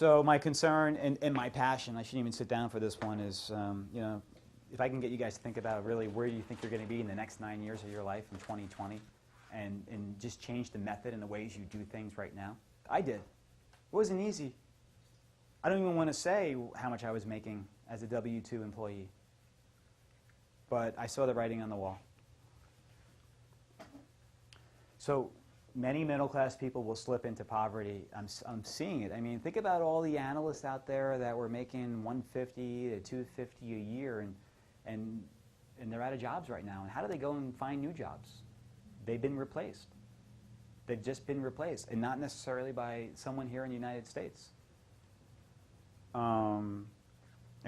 So my concern and my passion, I shouldn't even sit down for this one, is you know, if I can get you guys to think about really where you think you're going to be in the next 9 years of your life in 2020, and just change the method and the ways you do things right now. I did. It wasn't easy. I don't even want to say how much I was making as a W-2 employee, but I saw the writing on the wall. So many middle-class people will slip into poverty. I'm seeing it. I mean, think about all the analysts out there that were making $150 to $250 a year, and they're out of jobs right now. And how do they go and find new jobs? They've been replaced. They've just been replaced, and not necessarily by someone here in the United States. I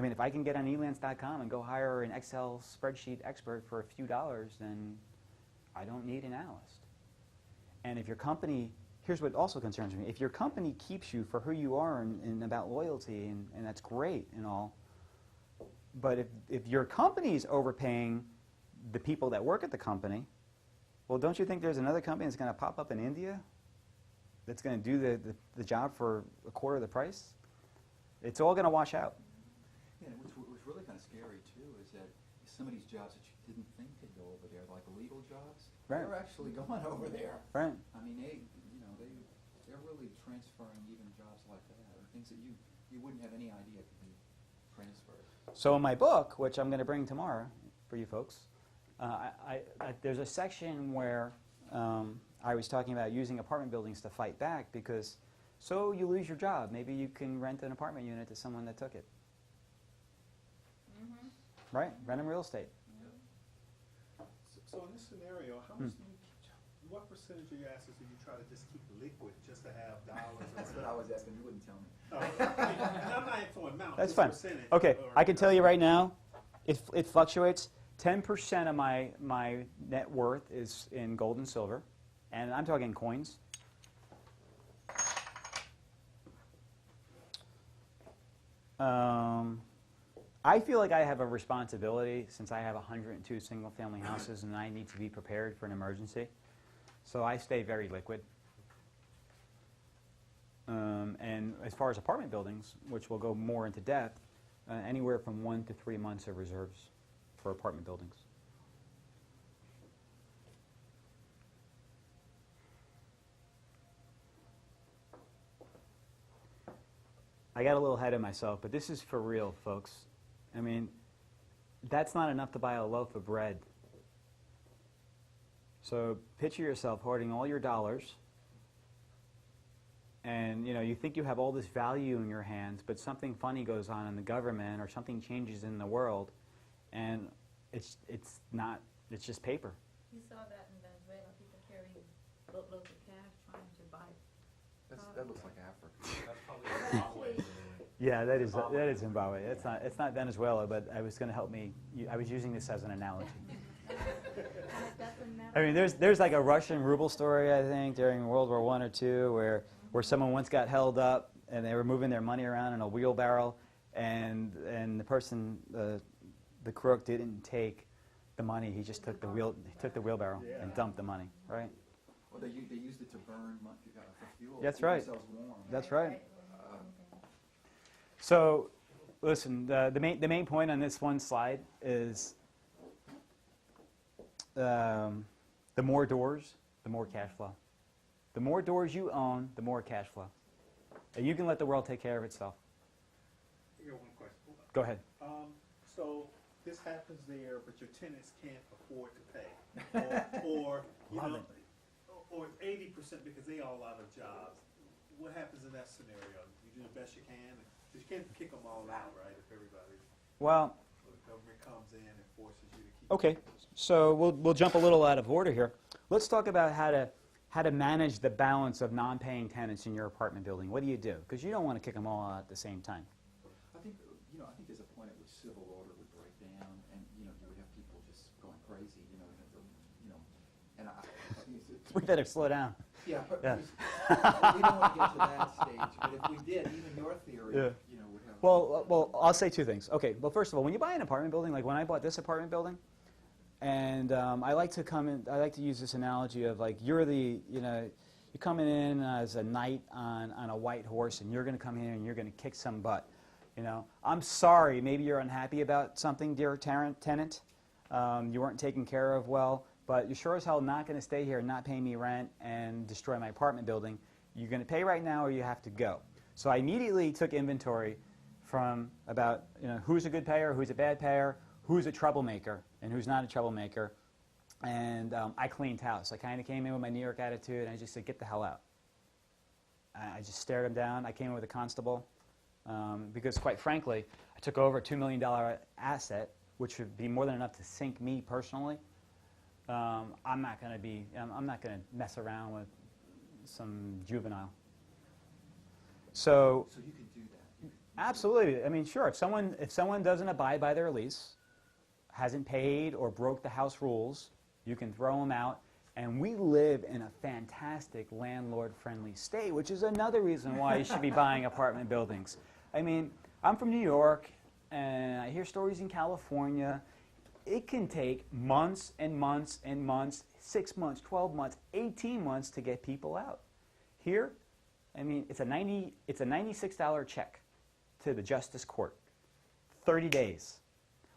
mean, if I can get on elance.com and go hire an Excel spreadsheet expert for a few dollars, then I don't need an analyst. And if your company, here's what also concerns me, if your company keeps you for who you are and about loyalty, and that's great and all, but if your company is overpaying the people that work at the company, well, don't you think there's another company that's going to pop up in India that's going to do the job for a quarter of the price? It's all going to wash out. Yeah, what's really kind of scary, too, is that some of these jobs that you didn't think could go over there, like legal jobs, right, they're actually going over there. Right. I mean, they're really transferring even jobs like that, or things that you wouldn't have any idea could be transferred. So in my book, which I'm going to bring tomorrow for you folks, there's a section where I was talking about using apartment buildings to fight back, because so you lose your job. Maybe you can rent an apartment unit to someone that took it. Mm-hmm. Right? Rent them real estate. Yeah. So in this scenario, how much what percentage of your assets do you try to just keep liquid just to have dollars? That's what I was asking. You wouldn't tell me. I'm not for amount. That's just fine. percentage. Okay, I can tell you right now, it fluctuates. 10% of my net worth is in gold and silver, and I'm talking coins. I feel like I have a responsibility, since I have 102 single-family houses and I need to be prepared for an emergency. So I stay very liquid. And as far as apartment buildings, which will go more into depth, anywhere from 1 to 3 months of reserves for apartment buildings. I got a little ahead of myself, but this is for real, folks. I mean, that's not enough to buy a loaf of bread. So picture yourself hoarding all your dollars, and you think you have all this value in your hands, but something funny goes on in the government or something changes in the world, and it's just paper. You saw that in Venezuela, people carrying boatloads of cash trying to buy. That looks like Africa. That's probably Zimbabwe. Yeah, that is Zimbabwe. It's not Venezuela, but I was going to help me. I was using this as an analogy. I mean, there's like a Russian ruble story, I think, during World War I or II, where someone once got held up and they were moving their money around in a wheelbarrow, and the person, the crook, didn't take the money. He just took the wheelbarrow and dumped the money, right? Well, they used it to burn for fuel. That's keep right. themselves warm. That's right. So, listen, the main point on this one slide is the more doors, the more cash flow. The more doors you own, the more cash flow. And you can let the world take care of itself. I got one question. Go ahead. So this happens there, but your tenants can't afford to pay, or or 80% because they all out of jobs. What happens in that scenario? You do the best you can. You can't kick them all out, right? If everybody, Well, the government comes in and forces you to keep. okay. So we'll jump a little out of order here. Let's talk about how to manage the balance of non-paying tenants in your apartment building. What do you do? Because you don't want to kick them all out at the same time. I think there's a point at which civil order would break down, and you would have people just going crazy. And I think it's We better slow down. yeah, but Yeah. we don't want to get to that stage. But if we did, even your theory, Yeah. Would have. Well, I'll say two things. Okay, well, first of all, when you buy an apartment building, like when I bought this apartment building, and I like to use this analogy of like you're You're coming in as a knight on a white horse, and you're going to come here and you're going to kick some butt. You know, I'm sorry, maybe you're unhappy about something, dear tenant. You weren't taken care of well, but you're sure as hell not going to stay here and not pay me rent and destroy my apartment building. You're going to pay right now or you have to go. So I immediately took inventory from about, you know, who's a good payer, who's a bad payer, who's a troublemaker, and who's not a troublemaker. And I cleaned house. I kind of came in with my New York attitude, and I just said, get the hell out. I just stared him down. I came in with a constable because, quite frankly, I took over a $2 million asset, which would be more than enough to sink me personally. I'm not going to mess around with some juvenile. So you can do that. Absolutely. I mean, sure. If someone doesn't abide by their lease, hasn't paid or broke the house rules, you can throw them out. And we live in a fantastic landlord-friendly state, which is another reason why you should be buying apartment buildings. I mean, I'm from New York, and I hear stories in California. It can take months and months and months, 6 months, 12 months, 18 months to get people out. Here, I mean, it's a $96 check to the Justice Court, 30 days.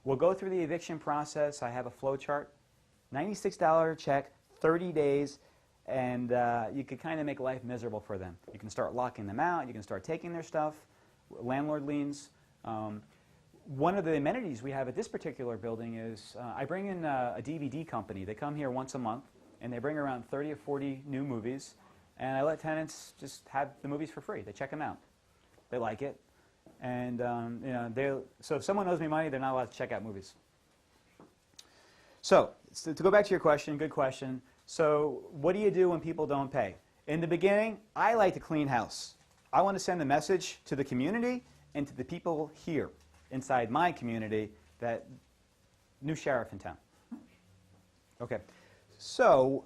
We'll go through the eviction process. I have a flow chart. $96 check, 30 days, and you could kind of make life miserable for them. You can start locking them out. You can start taking their stuff, landlord liens. One of the amenities we have at this particular building is I bring in a DVD company. They come here once a month, and they bring around 30 or 40 new movies, and I let tenants just have the movies for free. They check them out. They like it. And you know, so if someone owes me money, they're not allowed to check out movies. So to go back to your question, good question. So what do you do when people don't pay? In the beginning, I like to clean house. I want to send a message to the community and to the people here inside my community that new sheriff in town. Okay. So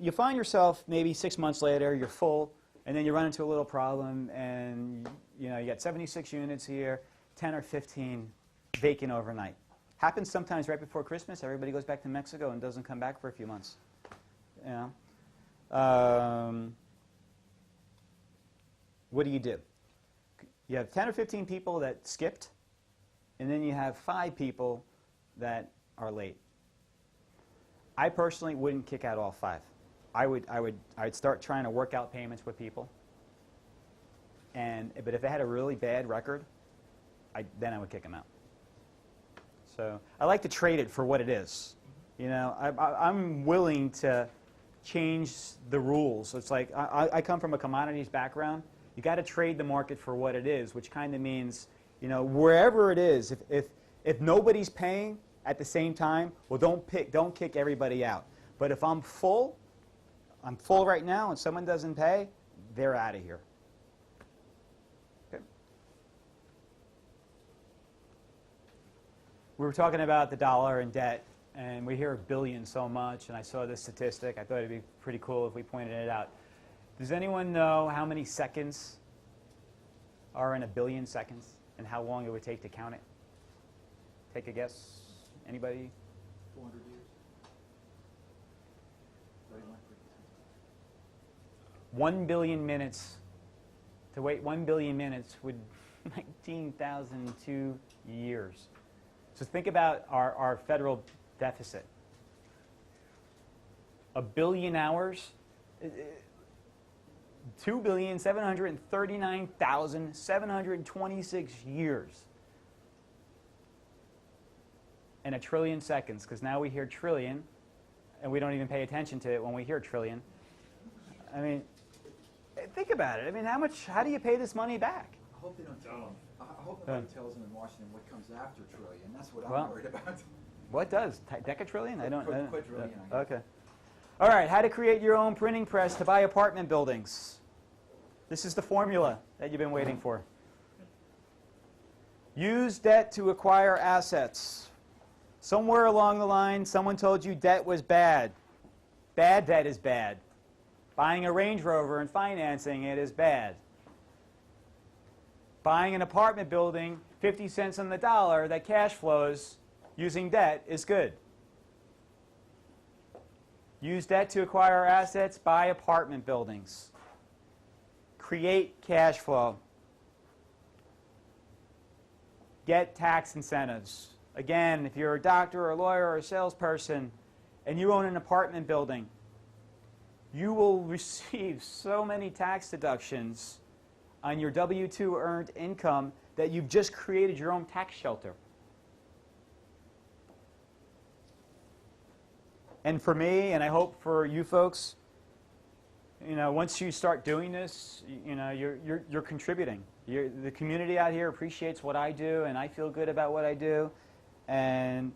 you find yourself maybe 6 months later, you're full, and then you run into a little problem, and you know, you got 76 units here, 10 or 15 vacant overnight. Happens sometimes right before Christmas. Everybody goes back to Mexico and doesn't come back for a few months. You know? What do? You have 10 or 15 people that skipped, and then you have 5 people that are late. I personally wouldn't kick out all 5. I'd start trying to work out payments with people. But if they had a really bad record, then I would kick them out. So I like to trade it for what it is. You know, I'm willing to change the rules. It's like I come from a commodities background. You got to trade the market for what it is, which kind of means, you know, wherever it is, if nobody's paying at the same time, well, don't kick everybody out. But if I'm full right now, and someone doesn't pay, they're out of here. Okay. We were talking about the dollar and debt, and we hear billion so much, and I saw this statistic. I thought it'd be pretty cool if we pointed it out. Does anyone know how many seconds are in a billion seconds, and how long it would take to count it? Take a guess. Anybody? 400 years. Very likely. 1 billion minutes. To wait 1 billion minutes would 19,002 years. So think about our federal deficit. 1 billion hours, 2,739,726 years. And 1 trillion seconds, because now we hear trillion, and we don't even pay attention to it when we hear trillion. I mean, think about it. I mean, how do you pay this money back? I hope they don't tell them. I hope nobody tells them in Washington what comes after trillion. That's what I'm worried about. What does? Decatrillion? I don't know. Quadrillion, I guess. Okay. All right, how to create your own printing press to buy apartment buildings. This is the formula that you've been waiting for. Use debt to acquire assets. Somewhere along the line, someone told you debt was bad. Bad debt is bad. Buying a Range Rover and financing it is bad. Buying an apartment building, 50 cents on the dollar, that cash flows using debt is good. Use debt to acquire assets, buy apartment buildings. Create cash flow. Get tax incentives. Again, if you're a doctor or a lawyer or a salesperson and you own an apartment building, you will receive so many tax deductions on your W-2 earned income that you've just created your own tax shelter. And for me, and I hope for you folks, once you start doing this, you're contributing. The community out here appreciates what I do, and I feel good about what I do, and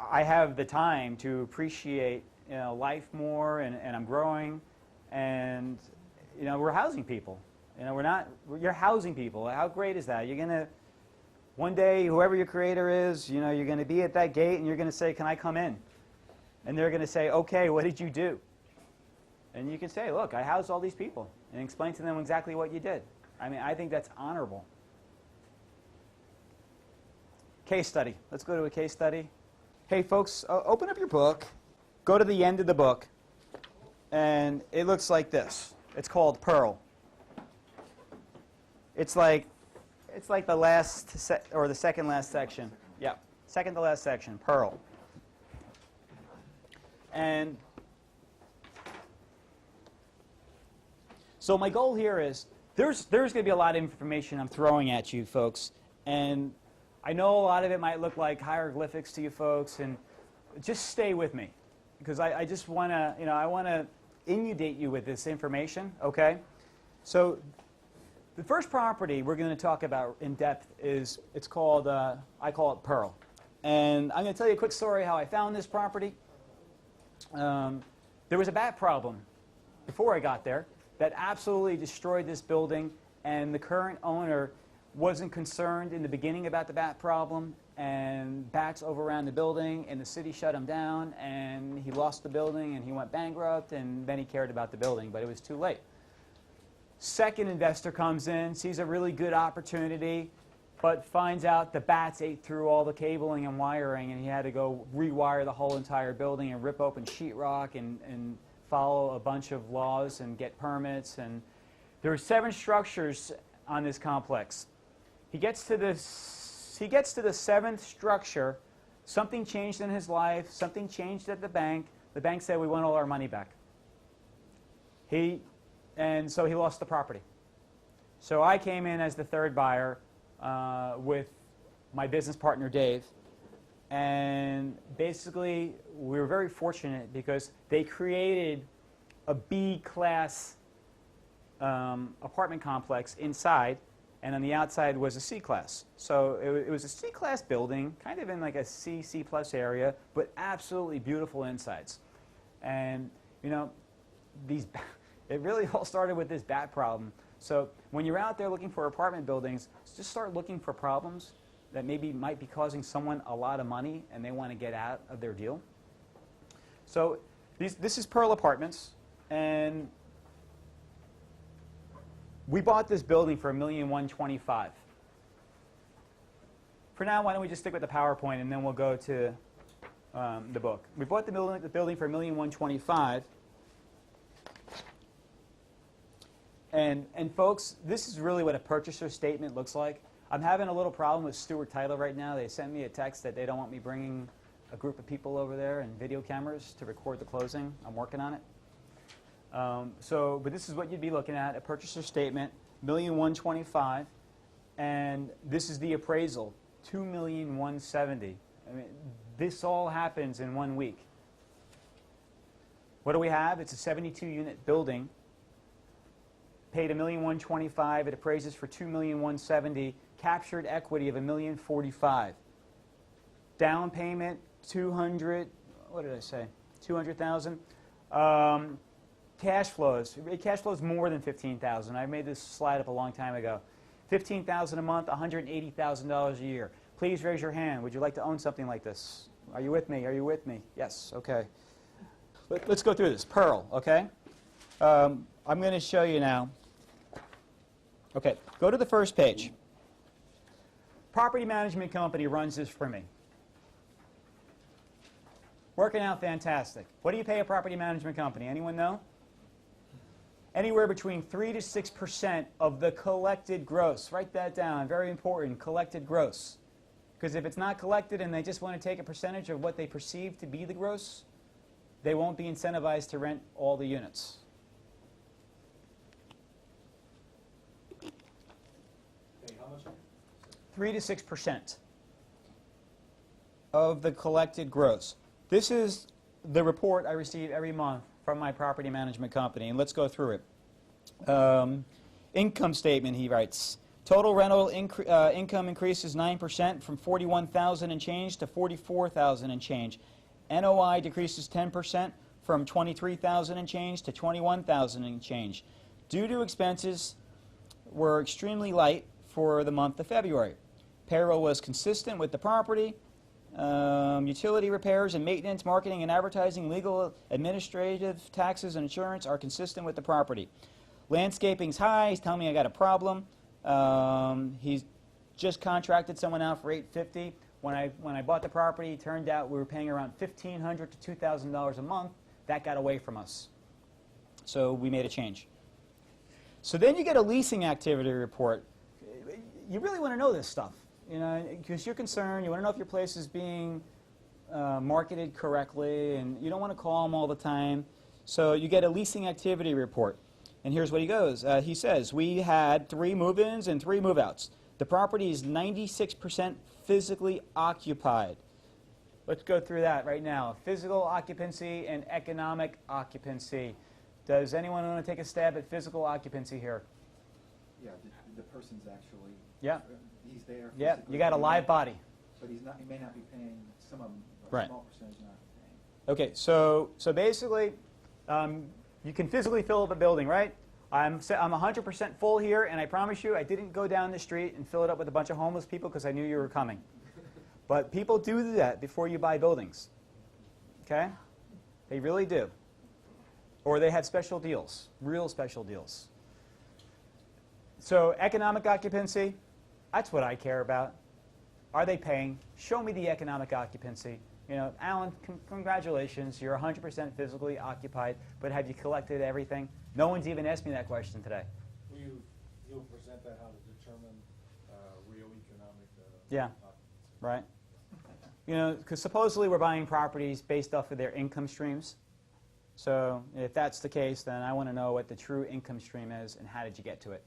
I have the time to appreciate life more, and I'm growing, and we're housing people. You're housing people. How great is that? You're gonna one day, whoever your creator is, you're gonna be at that gate, and you're gonna say, "Can I come in?" And they're gonna say, "Okay, what did you do?" And you can say, "Look, I housed all these people," and explain to them exactly what you did. I mean, I think that's honorable. Case study. Let's go to a case study. Hey, folks, open up your book. Go to the end of the book, and it looks like this. It's called Pearl. It's like the last or the second last section. Yeah, second to last section. Pearl. And so my goal here is there's going to be a lot of information I'm throwing at you folks, and I know a lot of it might look like hieroglyphics to you folks, and just stay with me because I just want to I want to inundate you with this information. Okay, so the first property we're going to talk about in depth is it's called I call it Pearl, and I'm going to tell you a quick story how I found this property. There was a bat problem before I got there that absolutely destroyed this building, and the current owner wasn't concerned in the beginning about the bat problem, and bats overran the building, and the city shut him down, and he lost the building, and he went bankrupt, and then he cared about the building, but it was too late. Second investor comes in, sees a really good opportunity, but finds out the bats ate through all the cabling and wiring, and he had to go rewire the whole entire building and rip open sheetrock and follow a bunch of laws and get permits. And there were 7 structures on this complex. He gets to the 7th structure. Something changed in his life. Something changed at the bank. The bank said, "We want all our money back." And so he lost the property. So I came in as the third buyer with my business partner, Dave. And basically, we were very fortunate because they created a B-class apartment complex inside, and on the outside was a C-class. So it was a C-class building, kind of in like a C+ area, but absolutely beautiful insides. And, it really all started with this bat problem. So when you're out there looking for apartment buildings, just start looking for problems that maybe might be causing someone a lot of money and they want to get out of their deal. So this is Pearl Apartments, and we bought this building for $1,125,000. For now, why don't we just stick with the PowerPoint and then we'll go to the book. We bought the building for $1,125,000. And folks, this is really what a purchaser statement looks like. I'm having a little problem with Stewart Title right now. They sent me a text that they don't want me bringing a group of people over there and video cameras to record the closing. I'm working on it. But this is what you'd be looking at, a purchaser statement, $1,125,000, and this is the appraisal, $2,170,000. I mean, this all happens in 1 week. What do we have? It's a 72-unit building. Paid $1,125,000. It appraises for $2,170,000. Captured equity of $1,045,000. Down payment $200,000. What did I say? $200,000. Cash flows. Cash flows more than $15,000. I made this slide up a long time ago. $15,000 a month, $180,000 a year. Please raise your hand. Would you like to own something like this? Are you with me? Are you with me? Yes. Okay. Let's go through this. Pearl. Okay. I'm going to show you now. Okay. Go to the first page. Property management company runs this for me. Working out fantastic. What do you pay a property management company? Anyone know? Anywhere between 3 to 6% of the collected gross. Write that down. Very important. Collected gross. Because if it's not collected and they just want to take a percentage of what they perceive to be the gross, they won't be incentivized to rent all the units. Hey, how much? 3 to 6% of the collected gross. This is the report I receive every month from my property management company, and let's go through it. Income statement, he writes. Total rental income increases 9% from $41,000 and change to $44,000 and change. NOI decreases 10% from $23,000 and change to $21,000 and change. Due to expenses were extremely light for the month of February. Payroll was consistent with the property. Utility repairs and maintenance, marketing and advertising, legal, administrative, taxes and insurance are consistent with the property. Landscaping's high. He's telling me I got a problem. He's just contracted someone out for $850. When I bought the property, it turned out we were paying around $1,500 to $2,000 a month. That got away from us. So we made a change. So then you get a leasing activity report. You really want to know this stuff, you know, because you're concerned. You want to know if your place is being marketed correctly, and you don't want to call them all the time. So you get a leasing activity report. And here's what he goes. He says, we had 3 move-ins and 3 move-outs. The property is 96% physically occupied. Let's go through that right now. Physical occupancy and economic occupancy. Does anyone want to take a stab at physical occupancy here? Yeah, the person's actually. Yeah. He's there. Yeah, physically, you got a live body. But he's not. He may not be paying. Some of them, Right. a small percentage, not paying. Okay, so basically, you can physically fill up a building, right? I'm 100% full here, and I promise you, I didn't go down the street and fill it up with a bunch of homeless people because I knew you were coming. But people do that before you buy buildings. Okay? They really do. Or they have special deals, real special deals. So economic occupancy, that's what I care about. Are they paying? Show me the economic occupancy. You know, Alan, congratulations, you're 100% physically occupied, but have you collected everything? No one's even asked me that question today. You'll present that how to determine real economic Yeah. occupancy. Right? You know, because supposedly we're buying properties based off of their income streams. So if that's the case, then I want to know what the true income stream is and how did you get to it.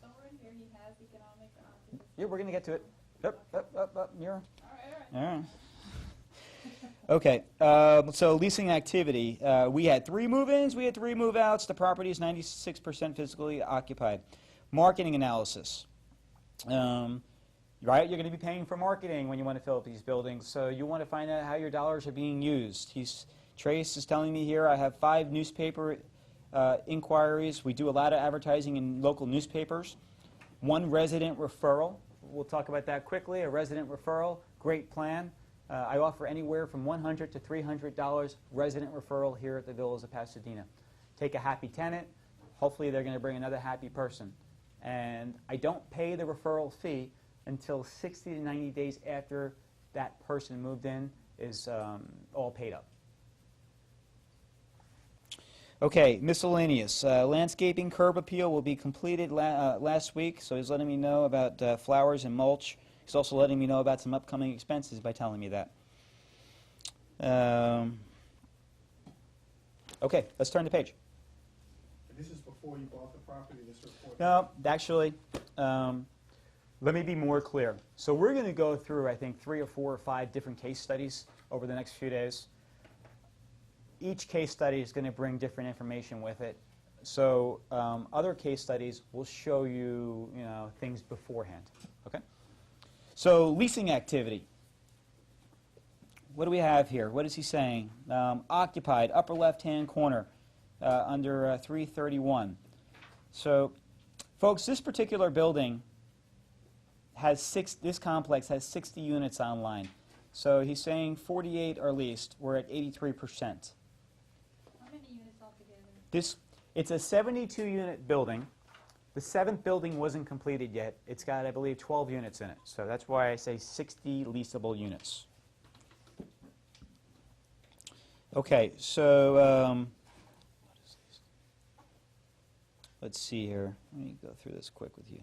Somewhere in here he has economic occupancy. Yeah, we're going to get to it. Up, you're. All right. All right. Okay, so leasing activity. We had 3 move-ins, we had 3 move-outs. The property is 96% physically occupied. Marketing analysis. Right, you're going to be paying for marketing when you want to fill up these buildings, so you want to find out how your dollars are being used. Trace is telling me here I have 5 newspaper inquiries. We do a lot of advertising in local newspapers. 1 resident referral. We'll talk about that quickly. A resident referral, great plan. I offer anywhere from $100 to $300 resident referral here at the Villas of Pasadena. Take a happy tenant. Hopefully they're going to bring another happy person. And I don't pay the referral fee until 60 to 90 days after that person moved in is all paid up. Okay, miscellaneous. Landscaping curb appeal will be completed last week, so he's letting me know about flowers and mulch. He's also letting me know about some upcoming expenses by telling me that. Okay, let's turn the page. And this is before you bought the property, this report? No, actually, let me be more clear. So we're going to go through, I think, 3 or 4 or 5 different case studies over the next few days. Each case study is going to bring different information with it. So other case studies will show you, things beforehand. Okay? So leasing activity. What do we have here? What is he saying? Occupied, upper left-hand corner, under 331. So, folks, this particular building has this complex has 60 units online. So he's saying 48 are leased. We're at 83%. How many units altogether? It's a 72-unit building. The 7th building wasn't completed yet. It's got, I believe, 12 units in it. So that's why I say 60 leasable units. Okay, so let's see here. Let me go through this quick with you.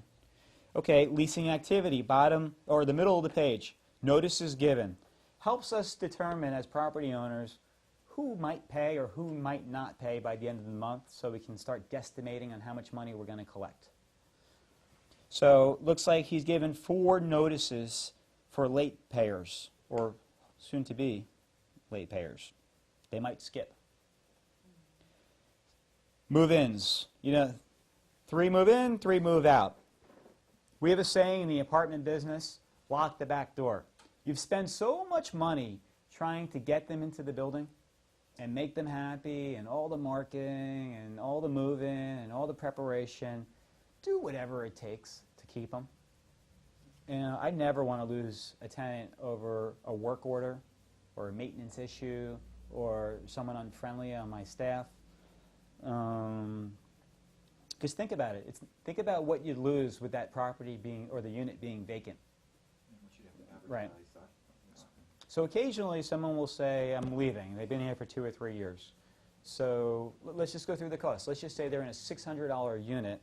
Okay, leasing activity, bottom or the middle of the page. Notices given. Helps us determine as property owners who might pay or who might not pay by the end of the month so we can start guesstimating on how much money we're going to collect. So looks like he's given 4 notices for late payers or soon to be late payers. They might skip. Move-ins. You know, 3 move in, 3 move out. We have a saying in the apartment business, lock the back door. You've spent so much money trying to get them into the building and make them happy and all the marketing and all the move-in and all the preparation. Do whatever it takes to keep them. And I never want to lose a tenant over a work order or a maintenance issue or someone unfriendly on my staff. Because think about it. Think about what you'd lose with that property being, or the unit being vacant. And what you'd have to advertise Right. that. So occasionally someone will say, I'm leaving. They've been here for 2 or 3 years. So let's just go through the costs. Let's just say they're in a $600 unit.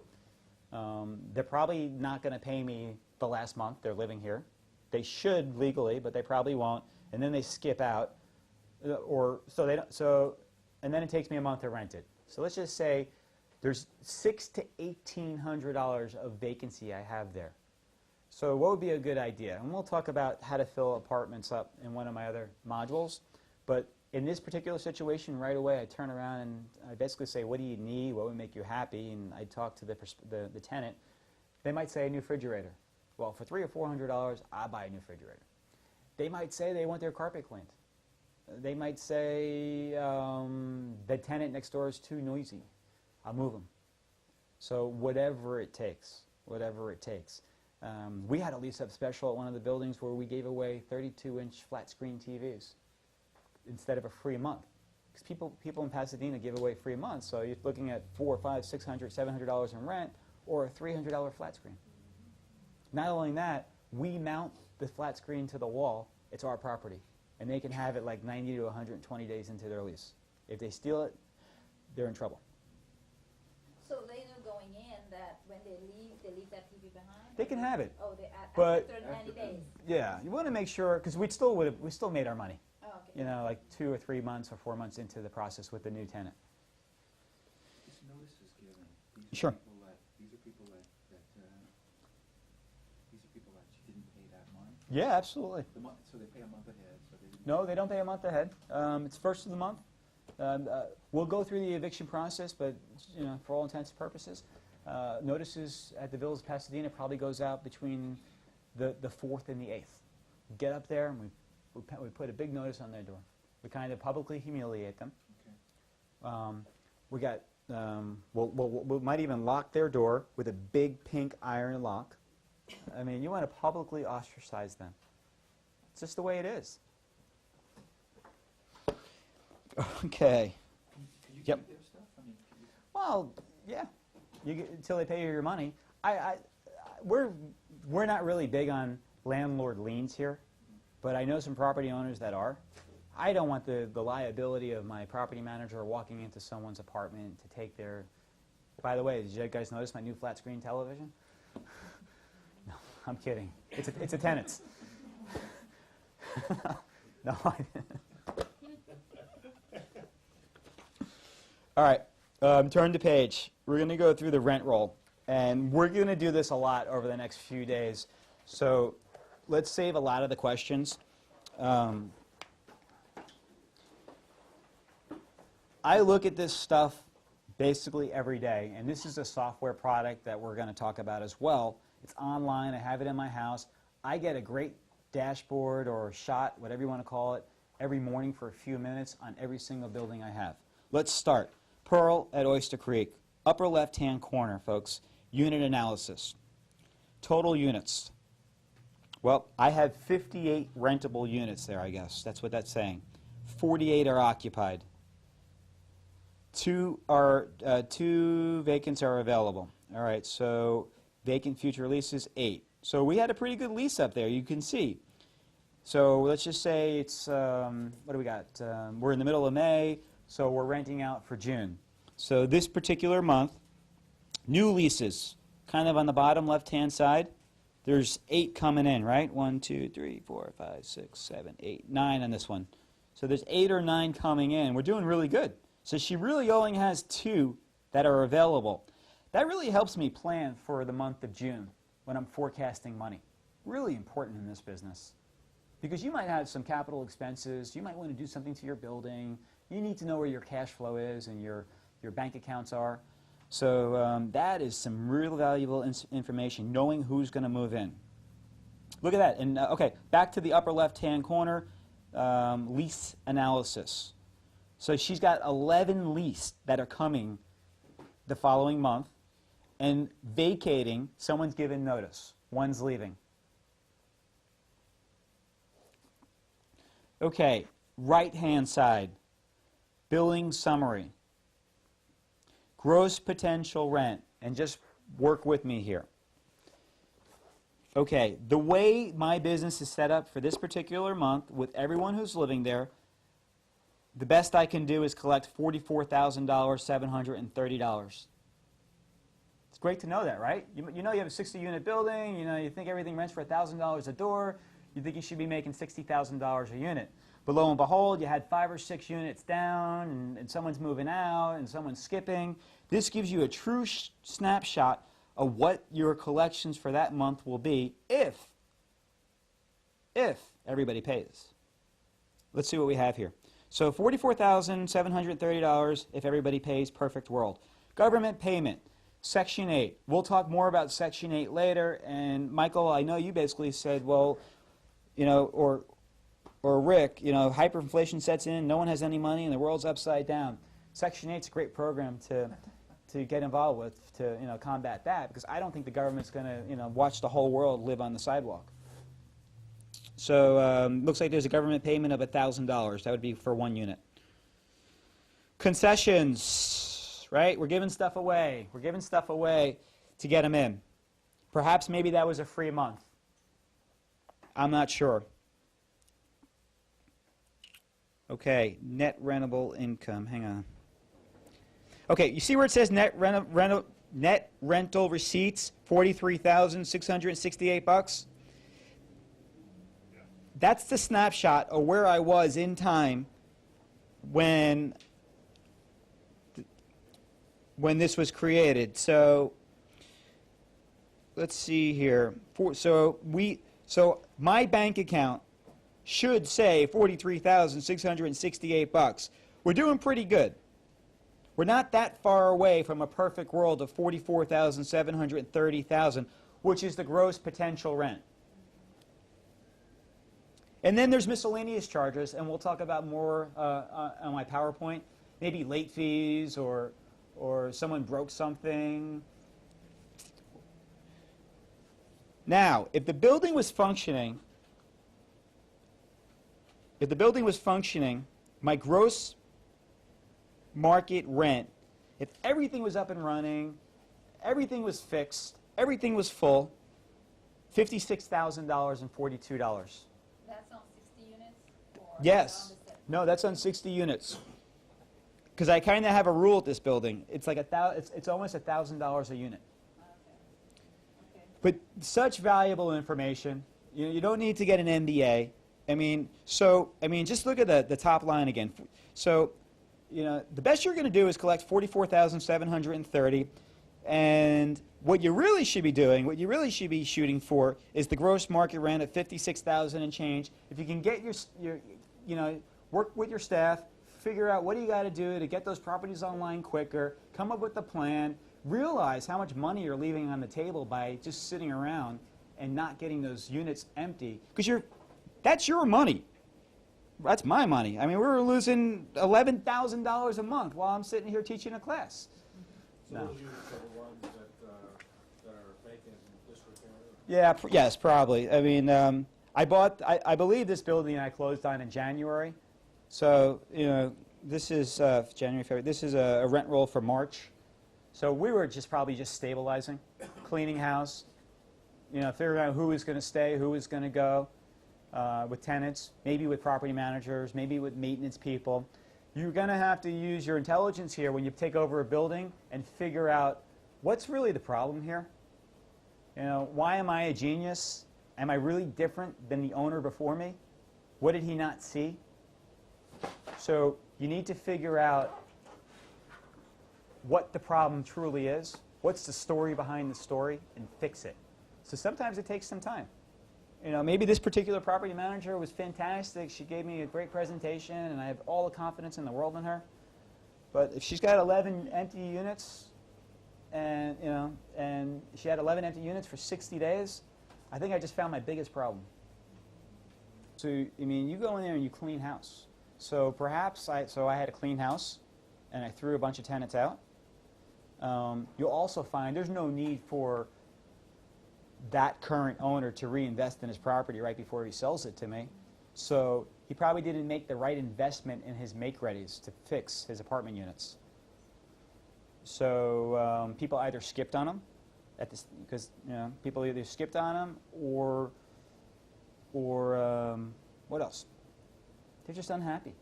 They're probably not going to pay me the last month they're living here. They should legally, but they probably won't. And then they skip out. And then it takes me a month to rent it. So let's just say there's $600 to $1,800 of vacancy I have there. So what would be a good idea? And we'll talk about how to fill apartments up in one of my other modules. But in this particular situation, right away, I turn around and I basically say, what do you need? What would make you happy? And I talk to the tenant. They might say a new refrigerator. Well, for $300 or $400, I'll buy a new refrigerator. They might say they want their carpet cleaned. They might say the tenant next door is too noisy. I'll move them. So whatever it takes, whatever it takes. We had a lease-up special at one of the buildings where we gave away 32-inch flat-screen TVs instead of a free month. Because people in Pasadena give away free months, so you're looking at $400, $500, $600, $700 in rent or a $300 flat screen. Not only that, we mount the flat screen to the wall. It's our property. And they can have it like 90 to 120 days into their lease. If they steal it, they're in trouble. So they know going in that when they leave that TV behind? They can have it. Oh, But- after 90 days? Yeah, you want to make sure, because we still made our money. Oh, okay. You know, like 2 or 3 months or 4 months into the process with the new tenant. This notice is given. Sure. These are people that you didn't pay that month. Yeah, absolutely. So they pay a month ahead. So they didn't. No, they don't pay a month ahead. It's first of the month. We'll go through the eviction process, but you know, for all intents and purposes, notices at the Villas of Pasadena probably goes out between the 4th and the 8th. We get up there and we put a big notice on their door. We kind of publicly humiliate them. Okay. We got we might even lock their door with a big pink iron lock. I mean, you want to publicly ostracize them. It's just the way it is. Okay. Can you Yep. keep their stuff? I mean, can you? Well, yeah. Until they pay you your money. We're not really big on landlord liens here, but I know some property owners that are. I don't want the liability of my property manager walking into someone's apartment to take their. By the way, did you guys notice my new flat screen television? No, I'm kidding. It's a tenant's. No, I didn't. All right, turn the page. We're going to go through the rent roll, and we're going to do this a lot over the next few days. So let's save a lot of the questions. I look at this stuff basically every day, and this is a software product that we're going to talk about as well. It's online. I have it in my house. I get a great dashboard or shot, whatever you want to call it, every morning for a few minutes on every single building I have. Let's start. Pearl at Oyster Creek. Upper left-hand corner, folks. Unit analysis. Total units. Well, I have 58 rentable units there, I guess. That's what that's saying. 48 are occupied. Two vacants are available. All right, so vacant future leases, 8. So we had a pretty good lease up there, you can see. So let's just say it's, what do we got? We're in the middle of May, so we're renting out for June. So this particular month, new leases, kind of on the bottom left-hand side, there's 8 coming in, right? 1, 2, 3, 4, 5, 6, 7, 8, 9 on this one. So there's 8 or 9 coming in. We're doing really good. So she really only has 2 that are available. That really helps me plan for the month of June when I'm forecasting money. Really important in this business. Because you might have some capital expenses, you might want to do something to your building, you need to know where your cash flow is and your bank accounts are. So that is some real valuable information, knowing who's going to move in. Look at that. And okay, back to the upper left-hand corner, lease analysis. So she's got 11 leased that are coming the following month, and vacating, someone's given notice, one's leaving. Okay, right-hand side, billing summary. Gross potential rent, and just work with me here. Okay, the way my business is set up for this particular month, with everyone who's living there, the best I can do is collect $44,730. It's great to know that, right? You know you have a 60-unit building, you think everything rents for $1,000 a door, you think you should be making $60,000 a unit. But lo and behold, you had 5 or 6 units down, and someone's moving out, and someone's skipping. This gives you a true snapshot of what your collections for that month will be if everybody pays. Let's see what we have here. So $44,730 if everybody pays, perfect world. Government payment, Section 8. We'll talk more about Section 8 later, and Michael, I know you basically said, well, or Rick, hyperinflation sets in, no one has any money, and the world's upside down. Section 8 is a great program to get involved with to combat that, because I don't think the government's going to watch the whole world live on the sidewalk. So looks like there's a government payment of $1,000. That would be for 1 unit. Concessions, right? We're giving stuff away. We're giving stuff away to get them in. Perhaps maybe that was a free month. I'm not sure. Okay, net rentable income. Hang on. Okay, you see where it says net rental receipts, $43,668? That's the snapshot of where I was in time when this was created. So let's see here. So my bank account should say $43,668. We're doing pretty good. We're not that far away from a perfect world of $44,730,000, which is the gross potential rent. And then there's miscellaneous charges, and we'll talk about more on my PowerPoint. Maybe late fees, or someone broke something. Now, if the building was functioning, my gross market rent, if everything was up and running, everything was fixed, everything was full, $56,042. That's on 60 units? Or Yes. on the set? No, that's on 60 units. Because I kind of have a rule at this building. It's like it's almost $1,000 a unit. Okay. But such valuable information. You don't need to get an MBA. Just look at the top line again. So, the best you're going to do is collect $44,730, and what you really should be doing, what you really should be shooting for, is the gross market rent at $56,000 and change. If you can get your work with your staff, figure out what do you got to do to get those properties online quicker, come up with a plan, realize how much money you're leaving on the table by just sitting around and not getting those units empty, because that's your money. That's my money. I mean, we're losing $11,000 a month while I'm sitting here teaching a class. So No. those units are the ones that are vacant in disrepair? Yeah, yes, probably. I mean, I believe this building I closed on in January. So, this is January, February. This is a rent roll for March. So we were probably just stabilizing, cleaning house, figuring out who was going to stay, who was going to go. with tenants, maybe with property managers, maybe with maintenance people. You're going to have to use your intelligence here when you take over a building and figure out what's really the problem here. You know, why am I a genius? Am I really different than the owner before me? What did he not see? So you need to figure out what the problem truly is, what's the story behind the story, and fix it. So sometimes it takes some time. You know, maybe this particular property manager was fantastic. She gave me a great presentation, and I have all the confidence in the world in her. But if she's got 11 empty units, and you know, and she had 11 empty units for 60 days, I think I just found my biggest problem. So I mean, you go in there and you clean house. So perhaps I had a clean house, and I threw a bunch of tenants out. You'll also find there's no need for that current owner to reinvest in his property right before he sells it to me. So he probably didn't make the right investment in his make-readies to fix his apartment units. So people either skipped on him at this, because you know, people either skipped on him or what else? They're just unhappy.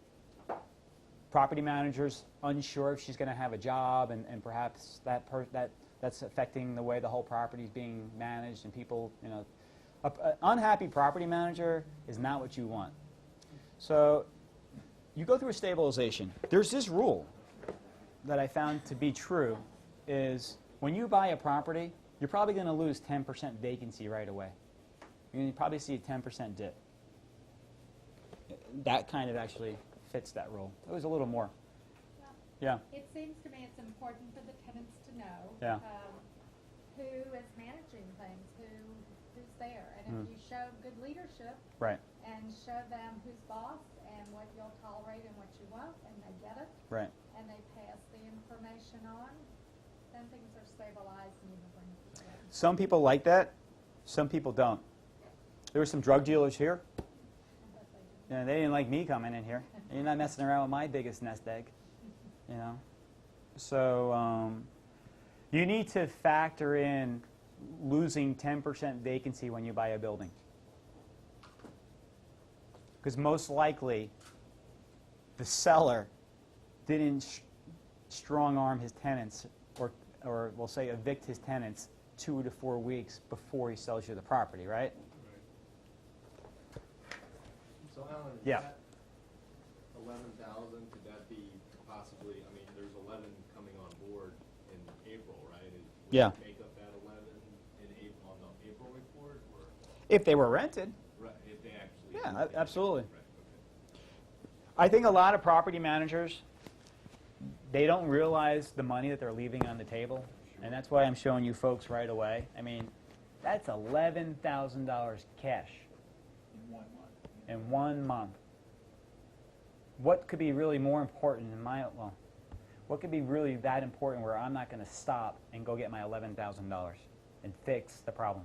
Property managers unsure if she's going to have a job, and perhaps that's affecting the way the whole property is being managed, and people, you know, an unhappy property manager is not what you want. So you go through a stabilization. There's this rule that I found to be true, is when you buy a property, you're probably going to lose 10% vacancy right away. You're going to probably see a 10% dip. That kind of actually fits that rule. It was a little more. Yeah. It seems to me it's important for the tenants to know Yeah. Who is managing things, who's there. And if you show good leadership Right. and show them who's boss and what you'll tolerate and what you won't, and they get it, Right. and they pass the information on, then things are stabilized and you can bring people in. Some people like that. Some people don't. There were some drug dealers here. But they do. You know, they didn't like me coming in here. You're not messing around with my biggest nest egg. You know, so you need to factor in losing 10% vacancy when you buy a building, because most likely the seller didn't strong arm his tenants, or we'll say evict his tenants 2 to 4 weeks before he sells you the property, right? So Alan, Yeah. that 11,000, could that be possibly, I mean, there's 11 coming on board in April, right? Would Yeah. it make up that 11 in April, on the April report, or, If they were rented. right, if they actually? Yeah, moved in? absolutely. Right, okay. I think a lot of property managers, they don't realize the money that they're leaving on the table, and that's why I'm showing you folks right away. I mean, that's $11,000 cash In 1 month. in 1 month. What could be really more important what could be really that important where I'm not going to stop and go get my $11,000 and fix the problem?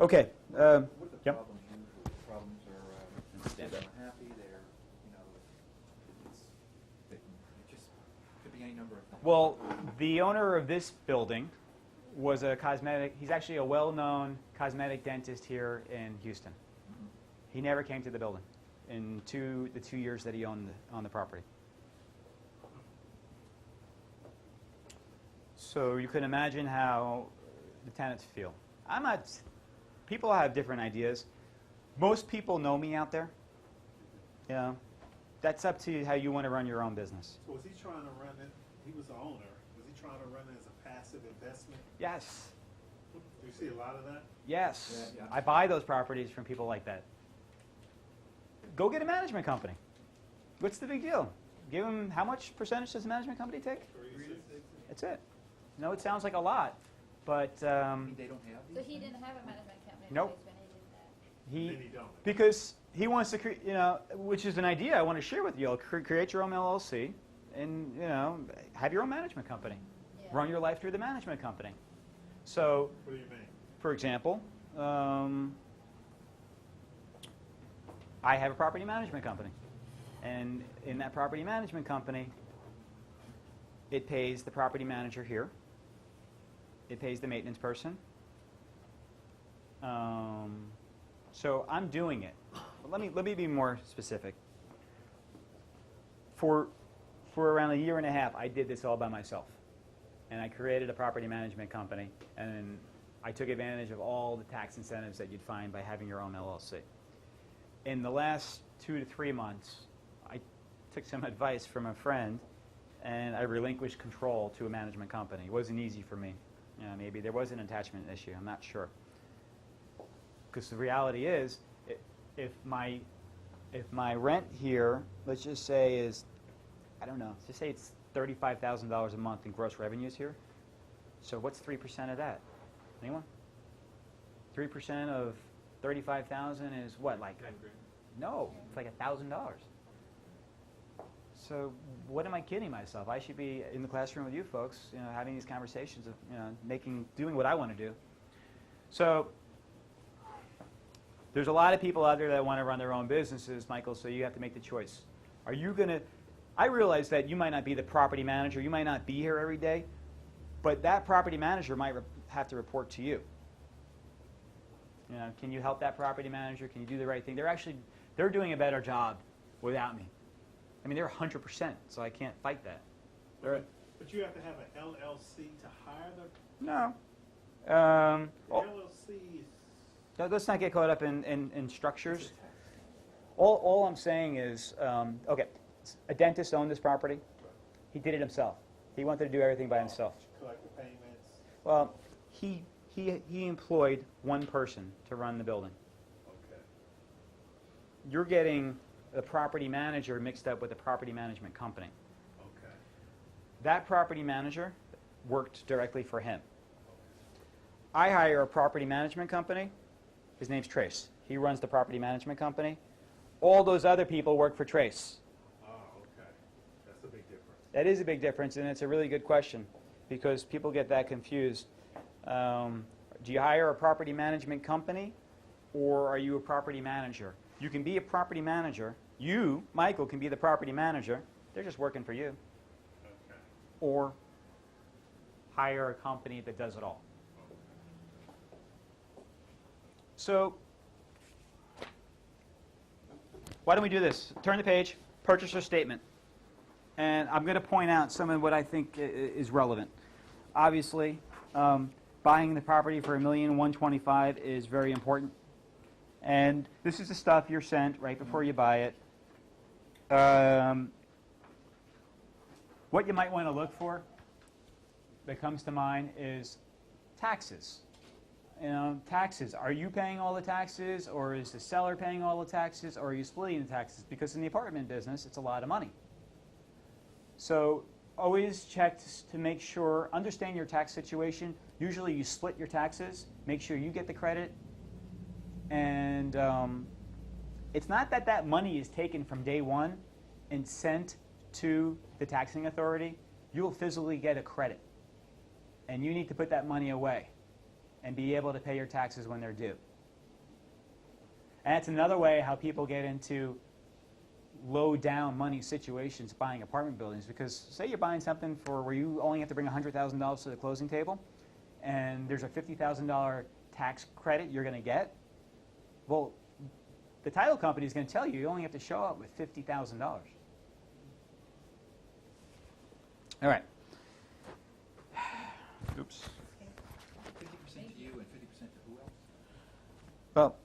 Okay. What are the Yep. problems usually? The problems are, they're unhappy, they're, you know, it just could be any number of things. Well, the owner of this building was he's actually a well-known cosmetic dentist here in Houston. Mhm. He never came to the building in the 2 years that he owned on the property. So you can imagine how the tenants feel. People have different ideas. Most people know me out there. You know, that's up to how you want to run your own business. So was he trying to run it, he was the owner, was he trying to run it as a passive investment? Yes. Do you see a lot of that? Yes. Yeah, yeah. I buy those properties from people like that. Go get a management company. What's the big deal? Give them, how much percentage does the management company take? 36. That's it. No, it sounds like a lot, but I mean, they don't have these So he things? didn't have a management company in Nope. place when he did that. Then he don't. because he wants to create, you know, which is an idea I want to share with you. Create your own LLC and, you know, have your own management company. Yeah. Run your life through the management company. So, What do you mean? for example, I have a property management company. And in that property management company, it pays the property manager here. It pays the maintenance person. So I'm doing it. But let me be more specific. For around a year and a half, I did this all by myself. And I created a property management company, and I took advantage of all the tax incentives that you'd find by having your own LLC. In the last 2 to 3 months, I took some advice from a friend, and I relinquished control to a management company. It wasn't easy for me. You know, maybe there was an attachment issue. I'm not sure. Because the reality is, if my rent here, let's just say is, I don't know, let's just say it's $35,000 a month in gross revenues here. So what's 3% of that? Anyone? 3% of 35,000 is what, like? 10 grand. No, it's like $1,000. So what am I kidding myself? I should be in the classroom with you folks, you know, having these conversations of, you know, doing what I want to do. So there's a lot of people out there that want to run their own businesses, Michael, so you have to make the choice. Are you going to, I realize that you might not be the property manager, you might not be here every day, but that property manager might have to report to you. You know, can you help that property manager? Can you do the right thing? They're doing a better job without me. I mean, they're 100%, so I can't fight that. But you have to have an LLC to hire the. No. LLC is. Let's not get caught up in structures. All I'm saying is, okay, a dentist owned this property. He did it himself. He wanted to do everything by himself. Collect the payments. Well, he employed one person to run the building. Okay. You're getting the property manager mixed up with the property management company. Okay. That property manager worked directly for him. I hire a property management company. His name's Trace. He runs the property management company. All those other people work for Trace. Oh, okay. That's a big difference. That is a big difference, and it's a really good question because people get that confused. Do you hire a property management company, or are you a property manager? You can be a property manager. You, Michael, can be the property manager. They're just working for you. Okay. Or hire a company that does it all. So why don't we do this? Turn the page, purchaser statement. And I'm going to point out some of what I think is relevant. Obviously, buying the property for $1,125,000 is very important. And this is the stuff you're sent right before you buy it. What you might want to look for that comes to mind is taxes. You know, taxes. Are you paying all the taxes, or is the seller paying all the taxes, or are you splitting the taxes? Because in the apartment business, it's a lot of money. So always check to make sure, understand your tax situation. Usually you split your taxes, make sure you get the credit. And it's not that that money is taken from day one and sent to the taxing authority. You'll physically get a credit. And you need to put that money away and be able to pay your taxes when they're due. And that's another way how people get into low down money situations buying apartment buildings, because say you're buying something for where you only have to bring $100,000 to the closing table and there's a $50,000 tax credit you're going to get. Well, the title company is going to tell you only have to show up with $50,000. All right. Oops. 50% to you and 50% to who else? Well,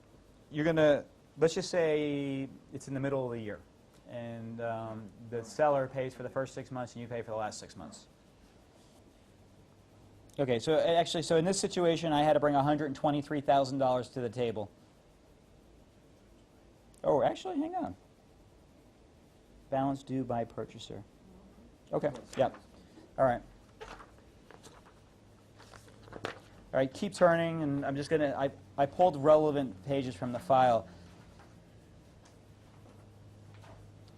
you're going to, let's just say it's in the middle of the year, and the seller pays for the first 6 months and you pay for the last 6 months. Okay, so actually, so in this situation, I had to bring $123,000 to the table. Oh, actually, hang on. Balance due by purchaser. Okay, yeah. All right. All right, keep turning, and I'm just going to, I pulled relevant pages from the file.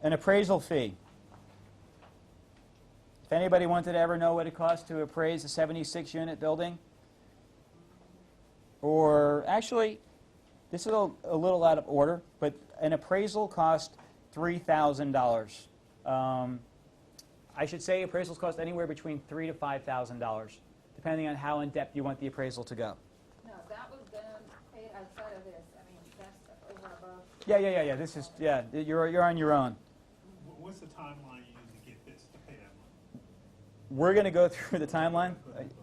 An appraisal fee. If anybody wanted to ever know what it costs to appraise a 76-unit building, or actually, this is a little out of order, but an appraisal costs $3,000. I should say appraisals cost anywhere between $3,000 to $5,000, depending on how in-depth you want the appraisal to go. No, that was done, outside of this, I mean, that's over above. Yeah. This is, yeah, you're on your own. What's the timeline you use to get this, to pay that money? We're going to go through the timeline.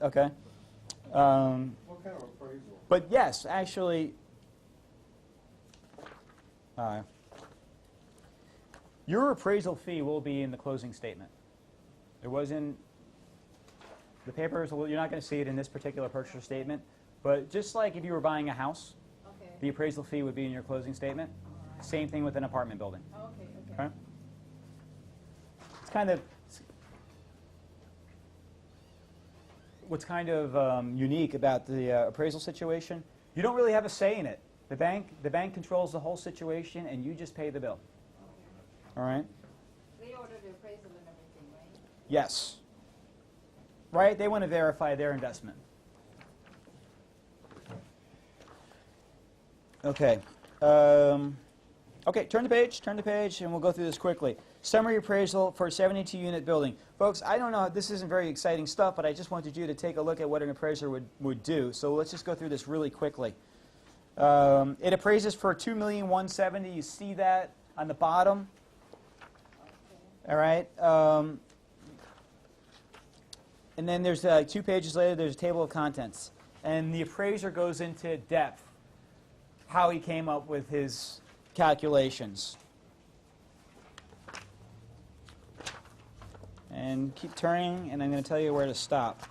Okay. What kind of appraisal? But yes, actually, your appraisal fee will be in the closing statement. It wasn't, the papers, you're not going to see it in this particular purchaser statement, but just like if you were buying a house, Okay. the appraisal fee would be in your closing statement. Same thing with an apartment building. Okay. Okay? It's kind of, what's kind of unique about the appraisal situation, you don't really have a say in it. The bank controls the whole situation, and you just pay the bill. All right? They order the appraisal and everything, right? Yes. Right? They want to verify their investment. Okay. Okay, turn the page, and we'll go through this quickly. Summary appraisal for a 72-unit building. Folks, I don't know, this isn't very exciting stuff, but I just wanted you to take a look at what an appraiser would do. So let's just go through this really quickly. It appraises for $2,170,000. You see that on the bottom. All right. And then there's 2 pages later, there's a table of contents. And the appraiser goes into depth how he came up with his calculations. And keep turning, and I'm going to tell you where to stop.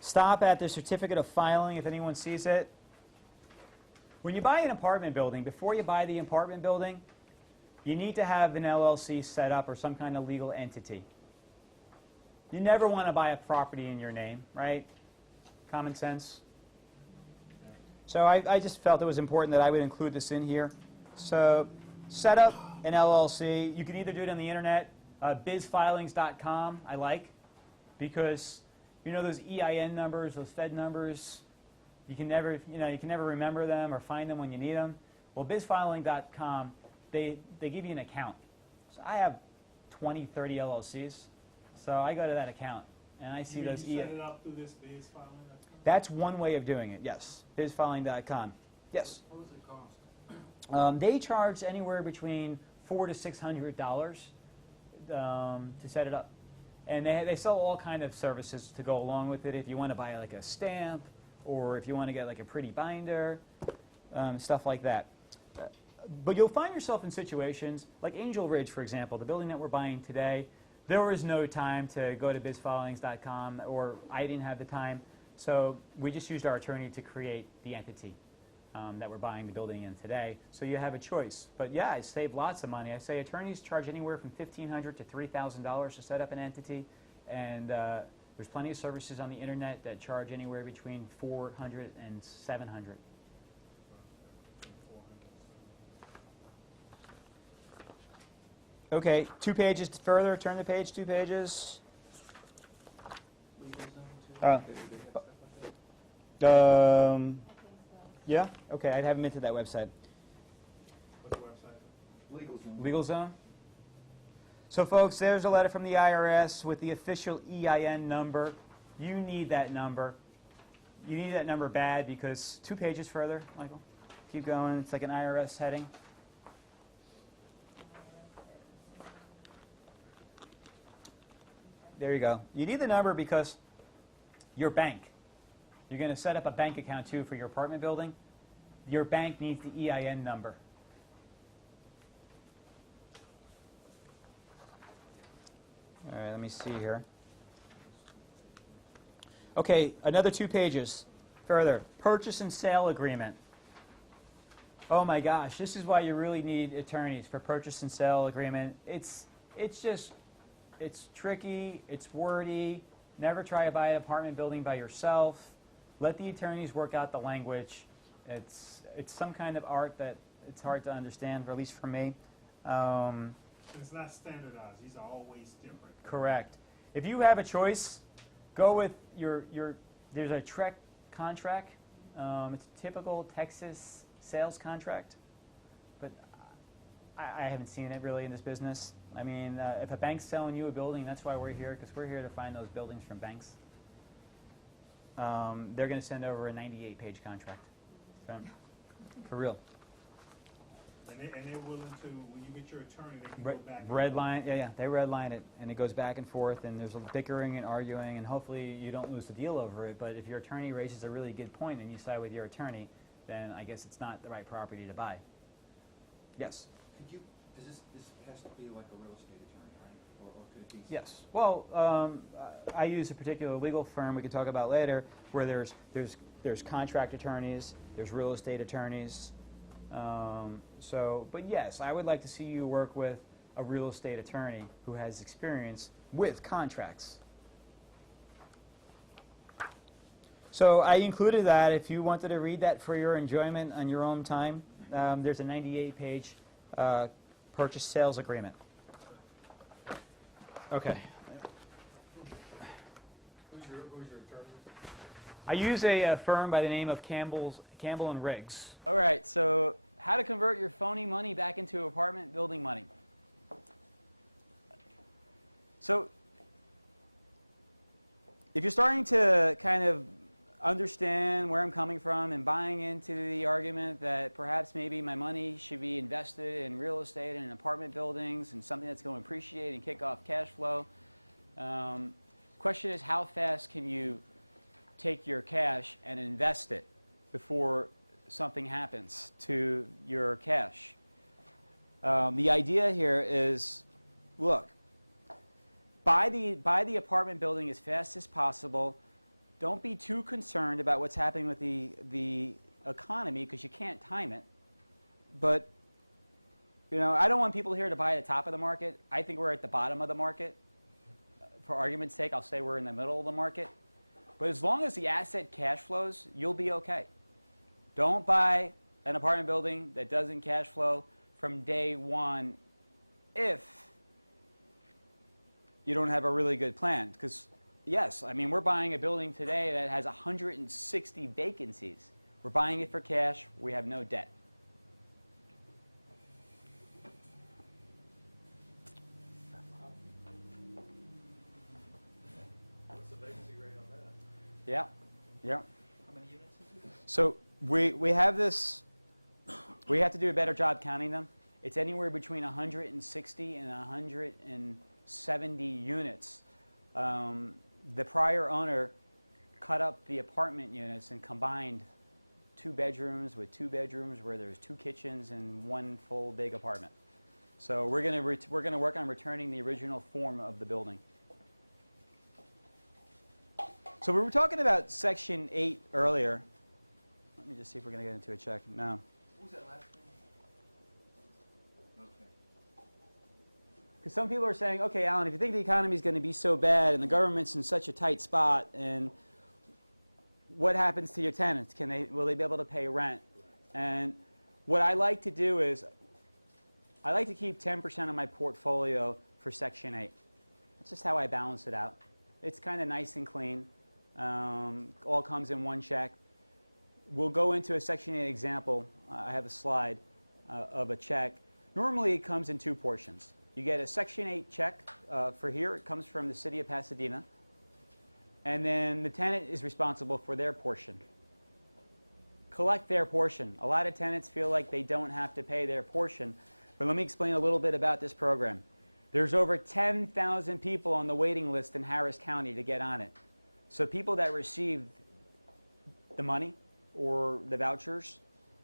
Stop at the certificate of filing if anyone sees it. When you buy an apartment building, before you buy the apartment building, you need to have an LLC set up or some kind of legal entity. You never want to buy a property in your name, right? Common sense. So I just felt it was important that I would include this in here. So set up an LLC. You can either do it on the internet, bizfilings.com I like, because you know those EIN numbers, those Fed numbers, you can never remember them or find them when you need them. Well, bizfiling.com, they give you an account. So I have 20, 30 LLCs. So I go to that account and I see those You set it up through this biz filing? That's one way of doing it, yes. Bizfiling.com. Yes? What does it cost? They charge anywhere between $400 to $600 to set it up. And they sell all kind of services to go along with it. If you want to buy like a stamp, or if you want to get like a pretty binder, stuff like that. But you'll find yourself in situations like Angel Ridge, for example, the building that we're buying today. There was no time to go to bizfilings.com, or I didn't have the time. So we just used our attorney to create the entity that we're buying the building in today. So you have a choice. But yeah, I saved lots of money. I say attorneys charge anywhere from $1,500 to $3,000 to set up an entity. And there's plenty of services on the internet that charge anywhere between $400 and $700. Okay, 2 pages further. Turn the page, 2 pages. Yeah, okay, I'd haven't been to that website. What's the website? Legal Zone. So folks, there's a letter from the IRS with the official EIN number. You need that number. You need that number bad because 2 pages further, Michael. Keep going. It's like an IRS heading. There you go. You need the number because your bank, you're going to set up a bank account too for your apartment building. Your bank needs the EIN number. All right, let me see here. Okay, another 2 pages further. Purchase and sale agreement. Oh my gosh, this is why you really need attorneys for purchase and sale agreement. It's tricky, it's wordy. Never try to buy an apartment building by yourself. Let the attorneys work out the language. It's some kind of art that it's hard to understand, or at least for me. It's not standardized. These are always different. Correct. If you have a choice, go with there's a TREC contract. It's a typical Texas sales contract, but I haven't seen it really in this business. I mean, if a bank's selling you a building, that's why we're here, because we're here to find those buildings from banks. they're going to send over a 98-page contract. So, for real. And they're willing to, when you get your attorney, they can Re- go back. Redline, yeah, they redline it, and it goes back and forth, and there's a bickering and arguing, and hopefully you don't lose the deal over it. But if your attorney raises a really good point and you side with your attorney, then I guess it's not the right property to buy. Yes. Could you, this has to be like a real estate attorney, right? Or could it be? Yes. Well, I use a particular legal firm we can talk about later, where there's contract attorneys, there's real estate attorneys. But yes, I would like to see you work with a real estate attorney who has experience with contracts. So I included that. If you wanted to read that for your enjoyment on your own time, there's a 98-page purchase sales agreement. Okay. Who's your attorney? I use a firm by the name of Campbell and Riggs. All right, so how to convert your phony money back into apartment building money. So if you're starting to kind of understand where I'm coming from and buying into the argument that perhaps maybe my money should be invested in real estate and in apartment buildings and something that's going to appreciate and kick off cash flow, question is, how fast can you take your cash and invest it before something happens to your cash? The idea here is, look, buy the apartment building as fast as possible. Don't be too concerned about what's happening with the economy, because you can't time it. But I don't want people here to buy at the top of the market. I think we're at the bottom of the market. For argument's sake, I'll say we're in the middle of the market. But as long as the asset cash flows, you'll be okay. Don't buy an apartment building that doesn't cash flow from day one if you don't have a really good plan. Because, yes, I mean, we're buying a building today that has 160 vacancies. We're buying it for cash. We have no debt. What's the vacancy rate on that? Yeah, yeah. How many units is it? So we have this, we have to do a better job counting them. It's anywhere between 160 and 170 units. The prior owner cut up the apartment units and combined 2 bedrooms with 2 bedrooms where there's 2 kitchens and 1 full big apartment. So we're going to work on returning the original form of the building. So we were talking about Section 8 earlier. Let me just see if we're going to get into a check. No. What was that last thing? Okay. Because some people are saying, okay, Alan, if you think the economy is going to be so bad and the government's in such a tight spot, and what happens to your tenants? Will they be able to pay rent? And what I like to do is I like to keep 10% of my portfolio for Section 8. That's just how I balance it out. It's kind of nice and clean. All comes in one check. We'll go into a Section 8 example. I have a slide of a check. Normally it comes in 2 portions. You get a Section 8 check for here. It comes from the city of Pasadena. And then the tenant is responsible for their portion. Collect their portion. A lot of tenants feel like they don't have to pay their portion. But let me explain a little bit about this program. There's over 10,000 people on the waiting list in Harris County to get on it. So people that receive the money or the vouchers,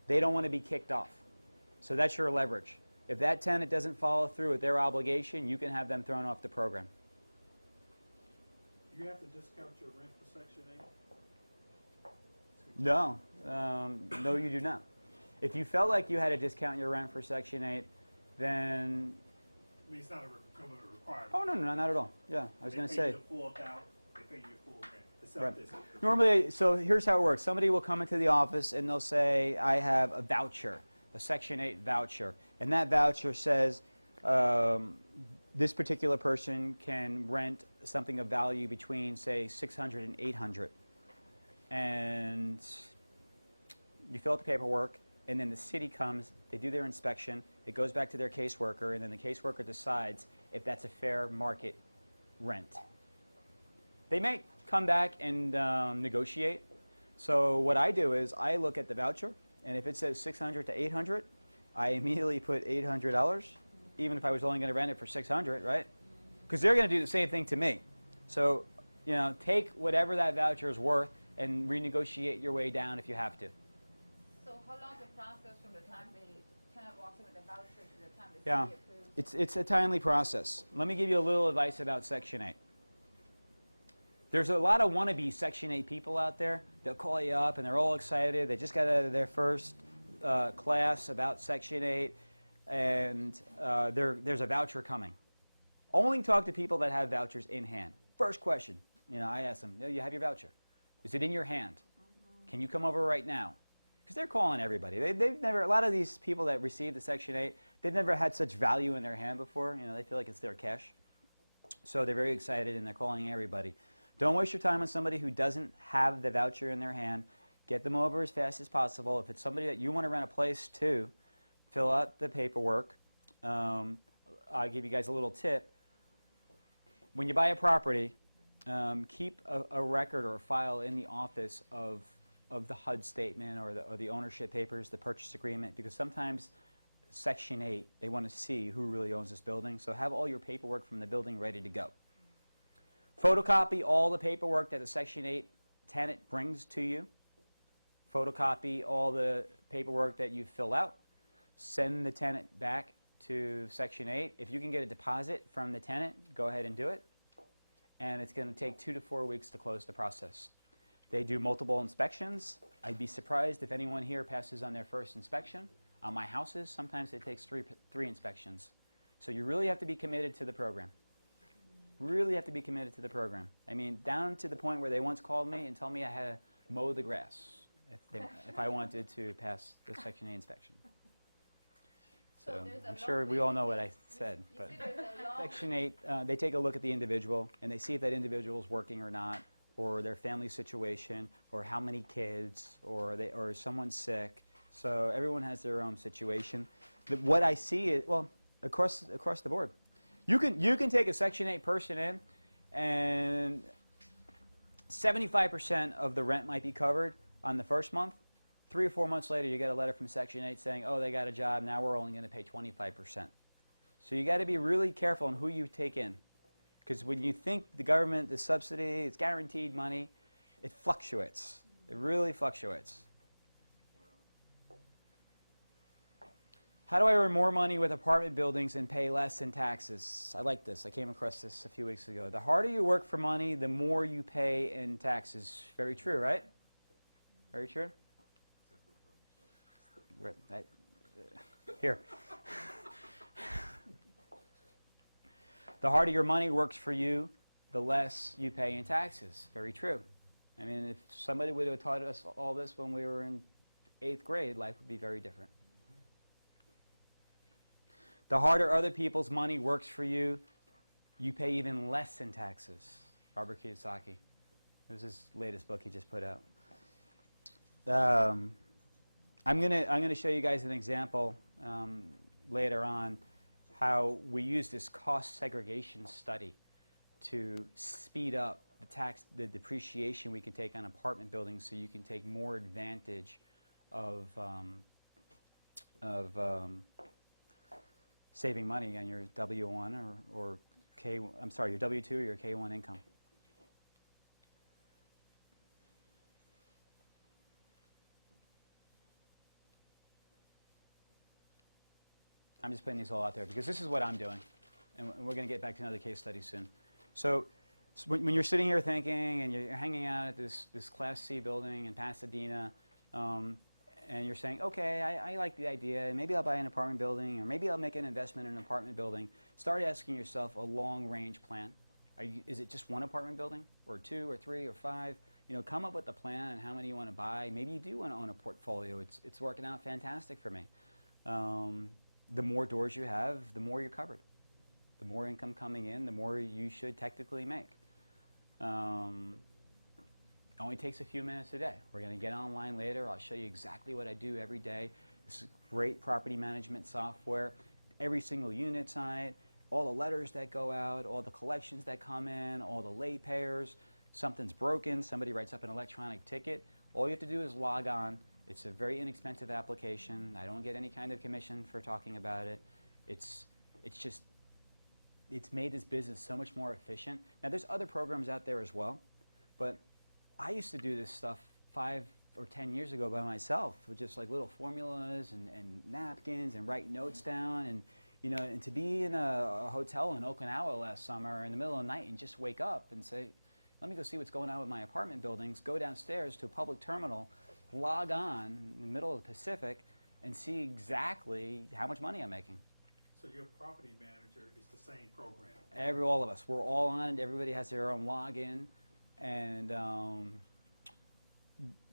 they don't want to be kicked off. So that's your leverage. If that tenant doesn't follow through with their obligation, you can have them thrown off the program. You have to discount your rent for Section 8? No. No, you do not. If you felt like you had to discount your rent for Section 8, then... I mean, it's not a government requirement. Oh, no, not at all. Yeah, I was going to say... They pay you the full amount, they pay you full rent. Except Right. this. Normally, so here's how it works. Somebody will come into the office and they'll say, I have a voucher, a Section 8 voucher. And that voucher says this particular person can rent something of value between, say, $600 and $800. And you fill out the paperwork, and then the city comes, they do their inspection, it goes back to their caseworker, and then the caseworker decides if that's a fair market rent. They may come back and negotiate. So what I do is I look at the voucher, and if it says 600 to 800, I immediately put $800, even if I was only going to rent it for 600, right? Because they're going to do the same thing to me. So, you know, take whatever that voucher is worth and renegotiate your way down if you have to. So how long is the process from the time the tenant walks in with the voucher to the time the Yeah, city approves? it's a timely process. Let me give you a little advice about Section 8. There's a lot of wannabe Section 8 people out there. They'll call you up and they're all excited. They just got out of their first class about Section 8, and there's a voucher coming. Only talk to people that have vouchers in hand. First question, you know, I ask them, you have your voucher? Is it in your hand? Can you come over right now? Because they're calling everybody. They've never, a lot of these people that receive the Section 8, they've never had such value in their hand before. You know, they feel like it's their cash. So they're very excited and they're calling everybody. Don't waste your time on somebody who doesn't have the voucher in their hand. Get them over as fast as possible. If it's somebody that you want to rent a place to, fill out the paperwork. I'll give you guys a little tip. When you buy a property, keep a record or a file in the office of the HUD statement or the ownership papers, the purchase agreement, because sometimes Section 8, they want to see who really owns this building. So have all your paperwork from the building ready to go. Photocopy all the paperwork that the Section 8 tenant brings to you. Photocopy all the paperwork that you fill out. Send the tenant back to Section 8. If you can get a deposit from the tenant, go ahead and do it. And it's going to take 2 to 4 weeks to close the process. They do multiple inspections. I'd be surprised if anyone here passes on their first inspection. On my houses, sometimes it takes three inspections. So you really have to be committed to the program. Really have to be committed to the program. I mean, down to the point where they once called me and told me I had to mow the grass if I wanted to pass the Section 8 inspection. So I'm sure we all know what I said. But Section 8, they take a look at the individual, and they see if that individual is working or not, or their family situation, or how many kids, or someone's sick. So everyone has their own situation. What I see is, well, across the board. You can take a Section 8 person in, and 75% of the rent might be covered on the first month. 3 or 4 months later, you get a letter from Section 8 saying, oh, they got a job, now we're only going to pay 25%. So you got to be really careful on who you take in. Because when you think the government, the subsidy, it's guaranteed money, it fluctuates. It really fluctuates. How do I earn more money with apartment buildings and pay less in taxes? I like this. I came across this a few weeks ago. The harder you work for money, the more you pay in taxes. Very true, right? Very true? Here. The harder your money works for you, the less you pay in taxes. Very true. I mean, if somebody would have taught us all this when we were in 8th grade, life would be very different. The harder other people's money works for you, you pay even less in taxes. Robert Kiyosaki. It was his latest book he just put out. I'm gonna show you guys an example later on how we use this cost segregation study to speed up the depreciation we can take on apartment buildings, so you can take more advantage of saving money on your W-1 or your W-2 or your K-1 income. I'm just putting these all out there because this is what I'm doing, and we're going to get back to another case study soon. So when you're sitting here thinking and you're hanging out at this Class C building in Pasadena, and you're saying, okay, I like the idea, maybe I'll buy an apartment building, or maybe I'll make an investment in an apartment building. Start asking yourself a long-range plan. Is it just one apartment building, or 2, or 3, or 5? You know, come up with a plan on how many you want to buy. Maybe you do want to own a portfolio. It's working out fantastic for me. The more doors you have, the more you're covered. The more income coming in, the more you should technically make. Only takes a few minutes a day. We're going to get online later. I'll show you exactly what I do every day. This is great property management software. Every single unit's on it, all the letters that go out, all the collections that come in, all the late payers. something's broken, somebody writes up an electronic ticket, all you have to do is log on. It's a very inexpensive application. I don't get any kind of commission for talking about it. It's made this business so much more efficient. Now, there's other programs out there as well, but I used to do this stuff 5 or 10 years ago by myself with just like little formulas and napkins and write notes down, and you know, and to be in a hotel in Okinawa last summer in the middle of the night and just wake up and say, let me go see what's going on with my apartment buildings, go downstairs to a public terminal, log on in the middle of the Pacific, and see exactly how much money I'm making. So your property manager is the same program? All of us, we're all on it. Everybody has their own login, and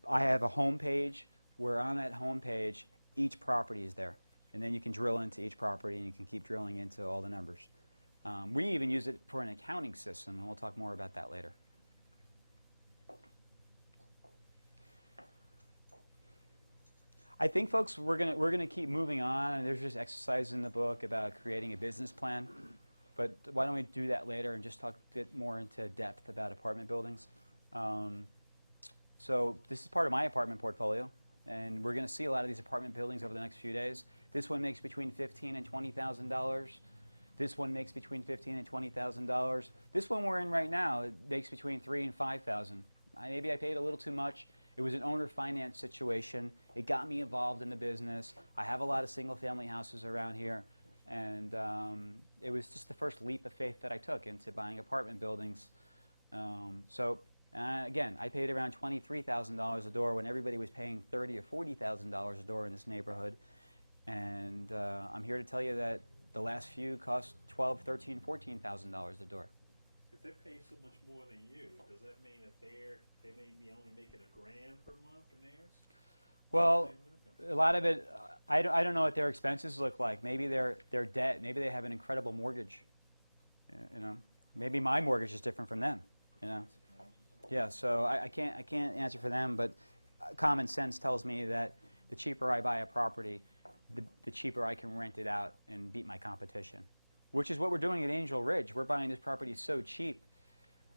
I have a home page where on that home page each property is there, and then you can drill into each property and you can keep drilling into all the numbers. We even use it for an accounting system, and we'll talk more about that later. I think, folks, we're gonna keep moving on, and there's just exercises in the book about creating a business plan. But why don't we do that later and just talk a bit more into depth about apartment buildings? So this is part of my apartment portfolio, and we're going to see a lot of these apartment buildings over the next few days. This one makes between $15,000 and $20,000. This one makes between $15,000 and $20,000. This one we're in right now, it makes between $3,000 and $5,000. Maybe I paid a little too much. It was an owner finance situation. It got me involved in the business. I have a lot of single-family houses around here, and it was just the first leap of faith that I took into buying apartment buildings. Again, I paid around $23,000 a door when everybody was paying $30,000 or $40,000 a door in this neighborhood. And I'm here to tell you that the last few cost $12,000, $13,000, $14,000 a door. If they pay so much more than you, does that mean that they may be only making $1,000 per month in theirs? Well, a lot of it, I don't know what their expenses look like. Maybe their debt, maybe they have an incredible mortgage. You know, maybe my mortgage is different from them. You know. Yeah, so I can't answer for them, but common sense tells me that the cheaper I buy a property, the cheaper I can rent it out and beat my competition, which is what we're doing at Angel Ridge. We're buying this property so cheap.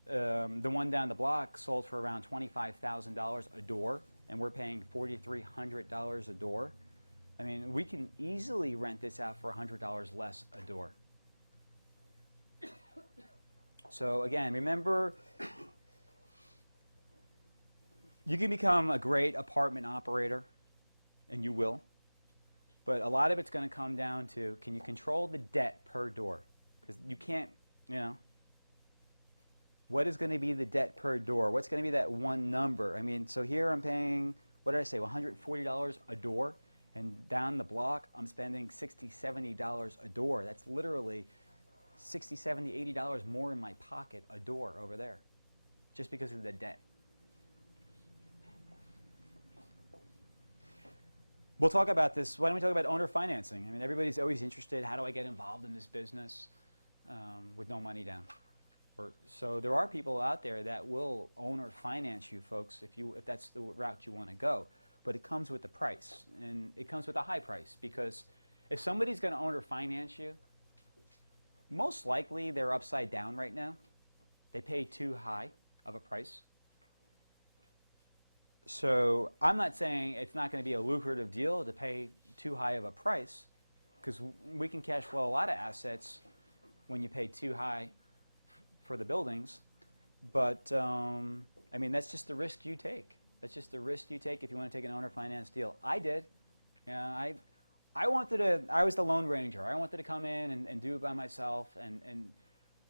The one down the block sold for around $25,000 a door, and we're paying $4,300 a door. I mean, we can easily rent this out for $100 less a door. So again, remember, you can become a great apartment operator, and you will, but a lot of it's going to come down to, can you control the debt per door? Because you can't, you know, what is going to be the debt per door? What's going to be that one number? I mean, so here I'm paying, what did I say, $140 a door, and down the block I'm spending $60, $70 a door. That's literally $60, $70, $80 more in my pocket a door over there, just because of the debt. We'll talk about this. Why don't we talk about owner financing? I mean, everybody's always interested, how do I get involved in this business with no money down? So there are people out there that will owner finance you, folks, if that's the route you want to go. But it comes with a price, and it comes with a high price, because if somebody's going to owner finance you, most likely they're upside down right now. They pay too high of a price. So I'm not saying it's not going to be a lucrative deal to pay too high of a price, because we can cash flow a lot of assets when you pay too high for the buildings. But I mean, that's just the risk you take. That's just the risk you take if you want to take an owner finance deal. I did. I was the Lone Ranger. I wanted to come in and do it by myself, and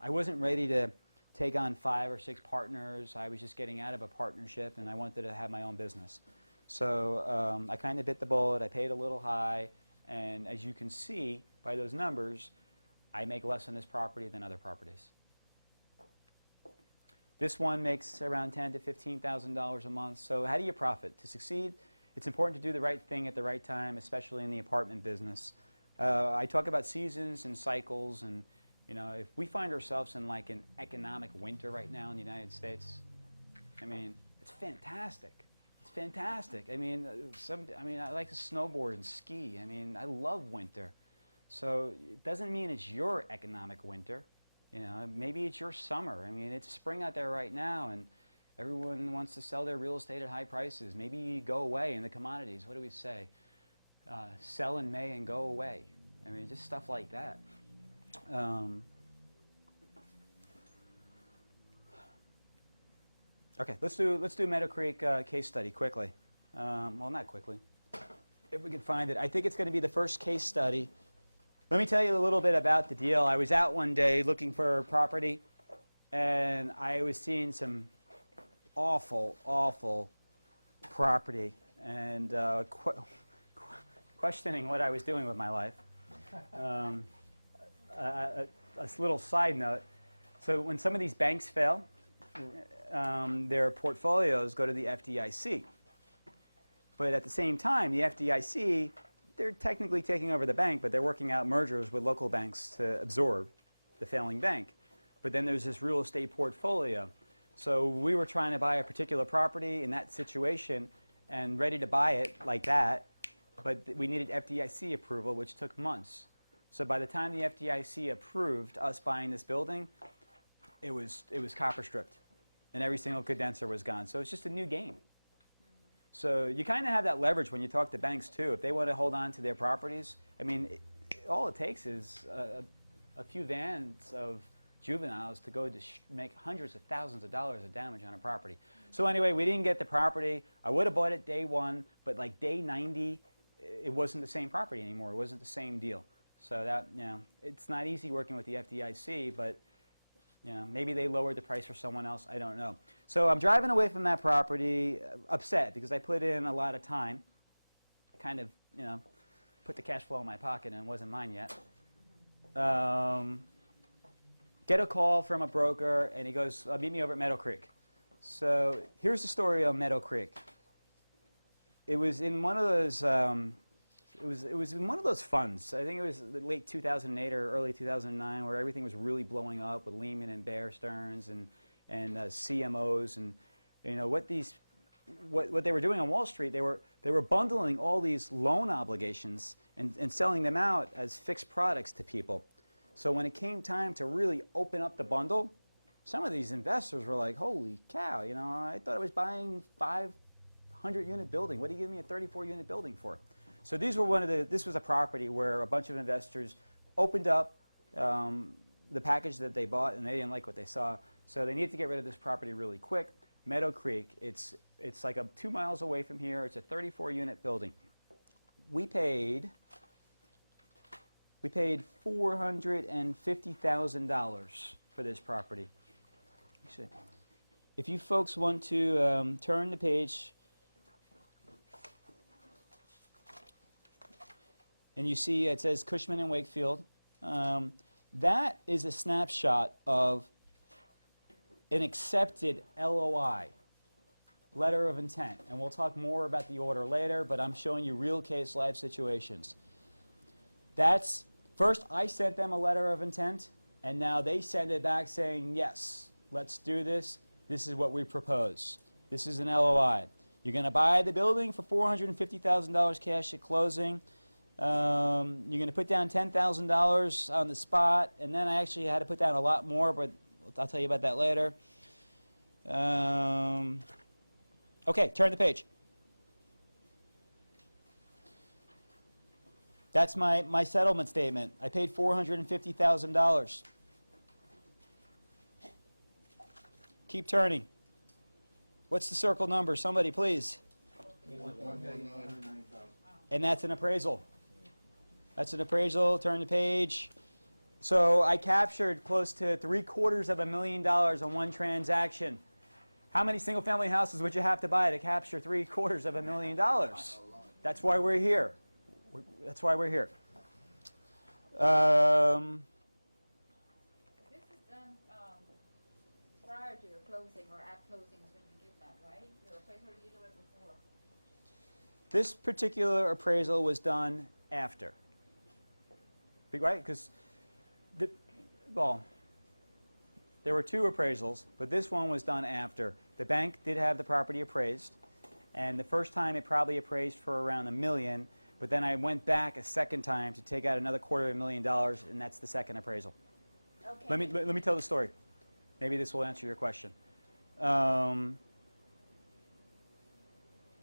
I wasn't ready to take on 5 or 6 partners. I was just getting out of a partnership, and I wanted to have my own business. So I kind of bit the bullet. I paid a little high, and as you can see by those numbers, I make less on this property than other properties. This one makes around $10,000 to $15,000 a month. So how do you profit? To succeed, it's important to do the right thing at the right time, especially in the apartment business. I talk about seasons and cycles, and you know, if we find ourselves in like an economic winter right now in the United States, I mean, it's fantastic. It's fantastic. I mean, I like to snowboard and ski. I mean, I love winter. So it doesn't mean it's your economic winter. You know, maybe it's your summer. I mean, it's spring out there right now, and Everyone wants to sell their real estate at high prices. Maybe go away in the commodities. What do we say? Sell in May and go away. I mean, just stuff like that. Okay, let's do Meadow Creek case study quickly. Well, not quickly. If we can find it. I think it's going to be the first case study. Let me tell you a little bit about the deal. I was out one day looking for property, and I was seeing some awful property and questioning what I was doing with my life. A little side note. So when some of these banks fail, their portfolios go to the FDIC. But at the same time, the FDIC, they're technically taking over the bank, but they're working out mergers with local banks to absorb the failing bank. But then there's this real estate portfolio. So we were trying to buy a particular property in that situation and ready to buy it like that, but we needed FDIC approval, which took months. So by the time the FDIC approved us buying this building, it was copper stripped, and every single condenser was gone. So it's just a new game. So you kind of have that leverage when you talk to banks too. If they want to hold on to their properties, I mean, all it takes is a few vans of juveniles to go to make hundreds of thousands of dollars of damage on a property. So anyway, we didn't get the property. I would have bought it day 1, but like day 90, it wasn't the same property anymore. It wasn't the same deal. So that, you know, it's not easy working with the FDIC, but you know, maybe they lowered the price for someone else. I don't know. So I'm driving away from that property, upset because I put in a lot of time, kind of, you know, put the cash flow in my pocket and it wasn't mine yet. Get a call from a broker, and he goes, meet me over at Meadow Creek. So here's the story of Meadow Creek. It was in one of those, it was in one of those funds. I think it was the late 2008 or early 2009, where everything was really blowing up with Lehman and Bear Stearns and CMOs, and you know what they were doing on Wall Street. They were bundling all these loan obligations and selling them out as fixed products to people. So when it came time to really open up the bundle, some of these investors were like, holy cow, you know, I thought I was buying 500-unit building. What are you giving me a 34-unit building for? So these were this was a property where a bunch of investors opened up the package that they bought, and they didn't like what they saw. So they needed to get rid of this property really quick. Meadow Creek, it's like 2 miles away from here. It's a 34-unit building. We paid $450,000 for this property. If you folks want to turn the page, and you see it says Cushman and Wakefield, that is a snapshot of an accepted LOI, letter of intent. And we'll talk more about the order later, but I'm showing you real case live situations. That's, first I sent them a letter of intent, and now they send it back saying, yes, let's do this. This is what we propose. This is an LOI. You're going to buy the building for $450,000 cash at closing. You're going to put down $10,000 on the spot, and then I actually had to put down a lot more, but I'll tell you about that later. Okay, turn the page. That's my settlement statement. I paid $450,000. Keep turning. What's the circle number? Somebody, please. And that's an appraisal. That's an appraisal. Turn the page. So I captured close to $750,000 on one transaction. How many single-family houses would you have to buy to capture $750,000? That's why we're here. That's why we're here. This is done prior to your closing or at closing when you did that, right? Your appraisal, you do it before. This particular appraisal was done after. Right? Because, well, there were 2 appraisals, but this one was done after. The bank did have the property appraised, and the first time it probably appraised for around $1 million. But then I went back a second time to take out another $250,000, and that's the second appraisal. Okay. Let me tell the story. Maybe this will answer your question.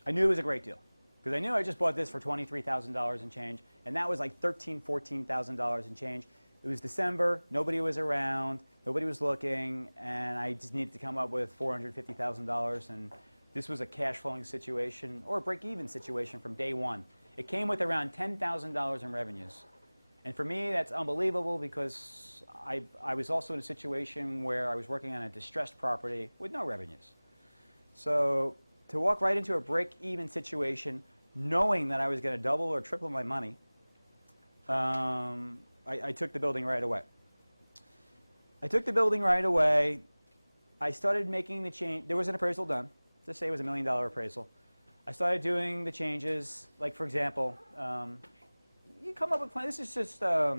I knew it was a great deal because I knew I just bought this for $23,000 and change, and that was like $13,000, $14,000 and change. It was December, nobody was around, nobody was looking, and I just needed to come up with $450,000, and this was a cash flowing situation or a break-even situation from day one. It came with around $10,000 in revenues. And for me, that's unbelievable because I was also in a situation where I was working on a distressed property with no revenues. So to walk right into a break-even situation, knowing that I was going to double or triple my money, I took the building right away. I took the building right away. I started making the change. There was an appraisal done. Let's say it was $1 million appraisal. I started doing the changes. Like, for example, you come up with plans. This is just, what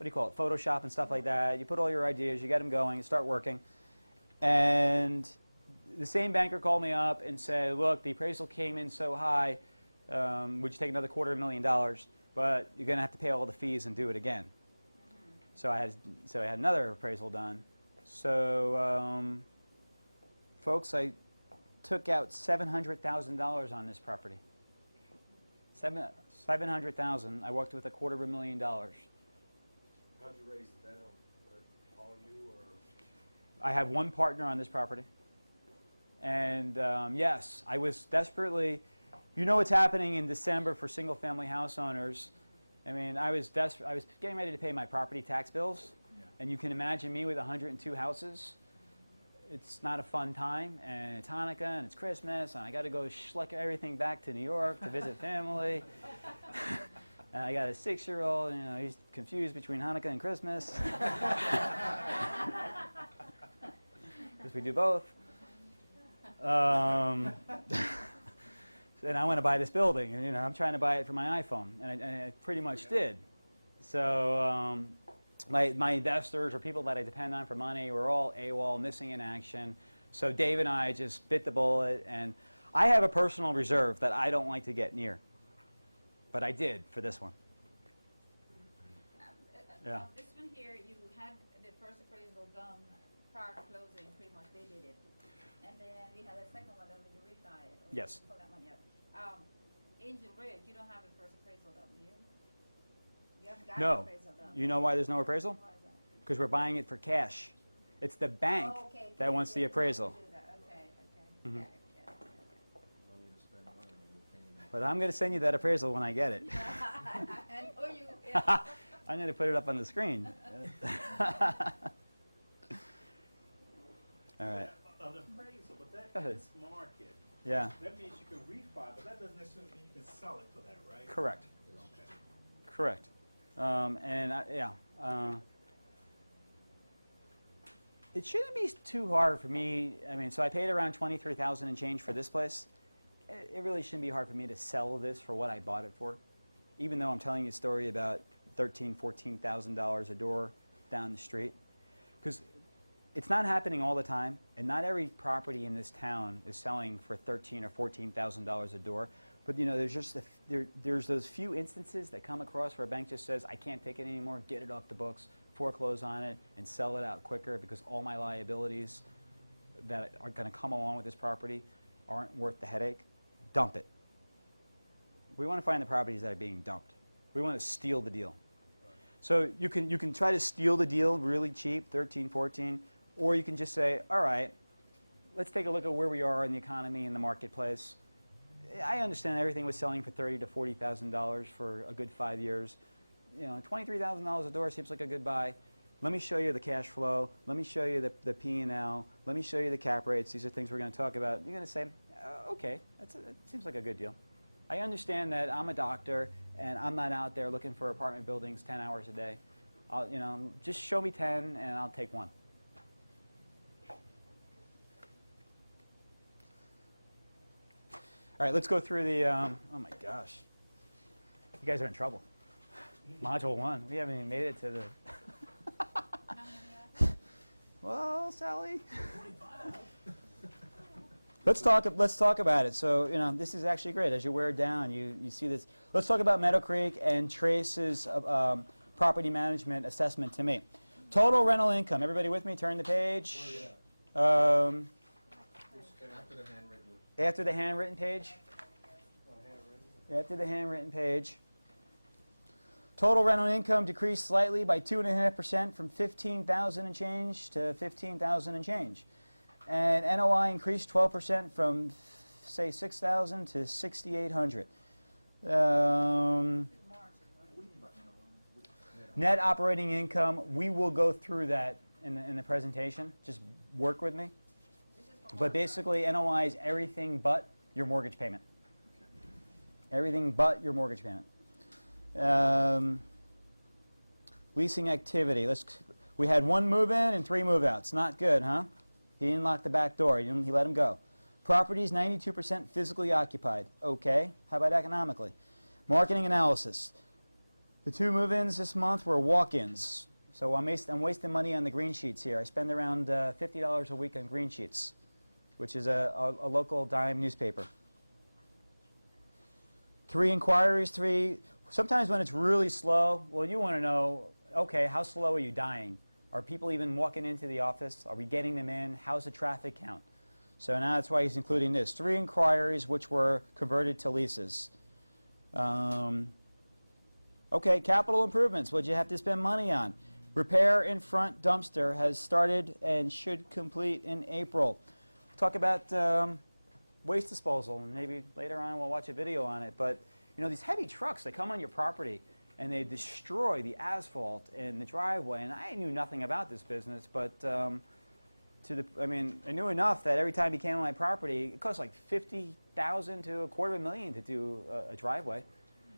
do you call it, Photoshop and stuff like that. You put all your ideas, you get them going, you start working. And the same banker called me up and said, look, the appraisal came in so high, would you take another $250,000? But you're going to have to pay all the fees and do it again. So I had another appraisal done. So, folks, I took out $700,000 on this property. $700,000. I walked with $250,000. How'd you raise it down? Like, all you or? I have one partner on this property. And yes, I was desperately, you know what's happening in December for single-family house owners. I mean, I was getting ready to pay my property tax bills. Yeah. And you can imagine me with 102 houses. It's not a fun time, and it's Hanukkah, and it's Christmas, and I got to go schleck everything back to New York to visit family. And I got a 6-year-old, you know, he's confused between Hanukkah and Christmas. Because we do both. And I want to buy this building, and you know, I'm trying to buy it for my iPhone, and I pretty much did. So my investors or people that I depend on for money were all AWOL, missing in action. So Dave and I just bit the bullet, and I have a personal reserve that I don't like to get near, but I did for this one. Yeah. This one here, you had the first appraisal done prior to closing, pretty much they did it. And then we had a second one done when you refi it. Yes. For that one yet. Angel Bridge, you don't have the first appraisal done, do you? You haven't got No. the appraisal done. You know why there's no appraisal? Why is that? Because we're buying it for cash. It's the bank Oh, okay, that okay, wants the yeah, appraisal. do that. Okay, okay. Mhm. Got it, got it. No need to spend money when you're paying. But I'm going to send you that appraisal when I get it. And, oh, you, yeah. I'm going to put it up on the screen. All right. An appraisal, but that Go ahead. is market. Yeah, That means you can refi, but that doesn't necessarily mean you can sell it for that, right? correct. Okay. Correct. It shouldn't be too hard for me. I mean, so I paid around $23,000 and change for this place. It really shouldn't be hard for me to sell this for what I bought it for, even though I'm telling you a story about $13,000, $14,000 a door down the street. Because it's not happening all the time, and not every property in this town is selling for $13,000 or $14,000 a door. But you know, there's just there's those few instances that come across where a bank just says, I can't take it anymore, get it off the books, foreclose on it, and sell it out quicker because all my liabilities that are going to come along with this property aren't worth the headache. Dump it. We want to find the properties that are being dumped. We want to steal the deal. So you can try to steal the deal really cheap, 13, 14, or you can just say, all right, let's take a look at where we are in the economy and the marketplace. I understand everything was selling for $30,000 to $40,000 for a good 5 years. You know, $23,000 a door seems like a good buy. Let me show you the cash flow. Let me show you the P&L. Let me show you the cap rates. These are things we're going to talk about. You're going to say, okay, that seems like a good deal. I understand that I'm a doctor and I'm not out there looking for apartment buildings 10 hours a day. You know, just show me 10 and I'll take one. All right, let's go through the, oh my gosh. You guys are in trouble. Module 1, we haven't even made it to the, well, Sally. Let's talk about it. So, you know, this is actually great. As you wear it down, you see this. Let's talk about Meadow Creek and Trace's property management assessment to me. Total rental income. Everybody with me? Turn the page. After the handwritten. After the handwritten page. After the handwritten page. Total rental income decreased slightly by 2.5% from 15,000 and change to 15,000 and change. And NOI increased 12% from, say, 6,000 to 6,800. Net operating income, we will go through that in the presentation. Just work with me. But basically, NOI is everything but your mortgage payment. Everything but your mortgage payment. Leasing activity. We had 1 move-in and 3 move-outs. Not good, huh? He didn't lock the back door. He let him go. Properties 92% physically occupied. Okay. How about economically? Marketing analysis. The 2 move-ins this month were walk-ins. So I'm wasting money on the green sheets here. I spend around $50 a week on green sheets, which is a local dime newspaper. 3 inquiries, 3. Sometimes when it's really slow, well, you want to know, okay, how slow are you dying? Are people even walking into the office? Are we getting them in? How's the traffic count? So now that's why he's including this. 3 inquiries which were converted to leases. Okay, capital improvements. What'd you have to spend money on? Repair in front dumpster has started and should complete in April. Talk about waste disposal, and maybe later on we'll watch a video on it. But you know, these heavy trucks, they come on your property and they destroy the asphalt in the driveway. And I knew nothing about this business, but I knew enough that every time he came on my property, it cost like $50,000 to $250,000 to do a driveway.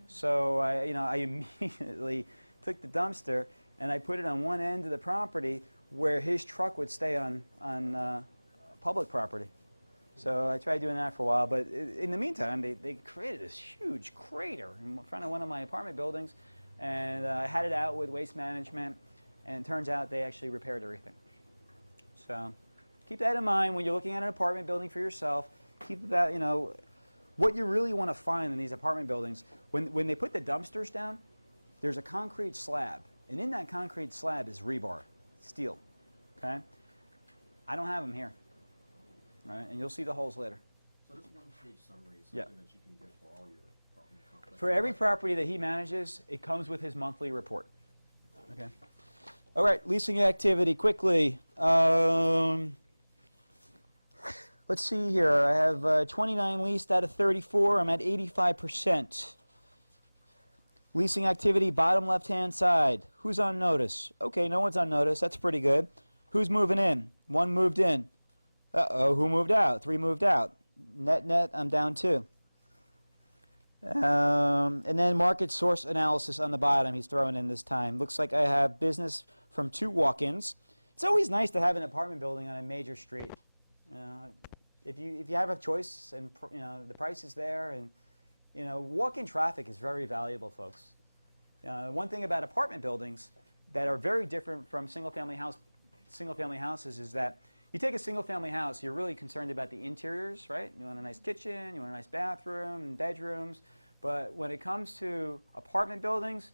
So I immediately took the dumpster and I put it on one end of the property where his truck would stay on public property. So I tried doing that for a while, but in the meantime, they created this huge crater in front of one of my apartment buildings, and I had it out with Waste Management, and it turns out they actually repaired everything. So keep that in mind when you're looking at an apartment building for yourself. Keep that, what you really want to find in these apartment buildings, when they put the dumpsters down, there's a concrete slab, and in that concrete slab is rebar, steel, okay? I don't have them here. Right, and you'll see the holes later. So this one-page summary is Yeah. something that you can get for all your apartment complexes? For every property that he manages, it comes with his monthly report. Okay. All right, leasing activity quickly. Let's see here. I have 29 leased out of 34. I'm at 85%. Leasing activity, bottom left-hand side. Who's on notice? Okay, no one's on notice. That's pretty good. Who's moving in? 1 moved in. Uh-oh, who moved out? 3 moved out. Net, I'm down 2. And then market source analysis on the bottom he's throwing in this time. Looks like I have business from 2 walk-ins. It's always nice to have an apartment building on a major street. If you have a choice and the price is there, and walk-in traffic is very valuable, folks. One thing about apartment buildings that are very different from single-family houses is that you take a single-family house, you're really concerned about the interiors, right? You want a nice kitchen, you want a nice bathroom and bedrooms. But when it comes to apartment buildings,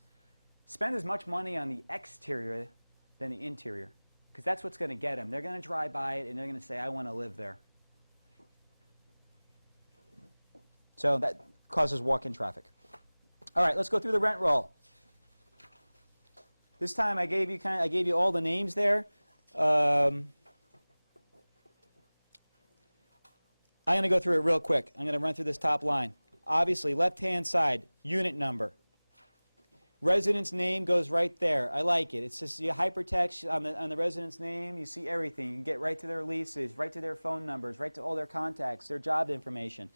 spend as much money on the exterior than the interior, because that's what's going to get them. They're going to drive by it and they're going to say, I want to live there. So that causes walk-in traffic. All right, let's go through the rent roll. This time I gave you all the names there. I'm going to go through it real quick. I'm going to run through this top line. Obviously, left-hand side, unit number. Resident's name goes right there. I like it. It's just hypertext on the resident's name. You see everything. You can get right to their leases, right to their phone numbers, right to all their contacts, their job information.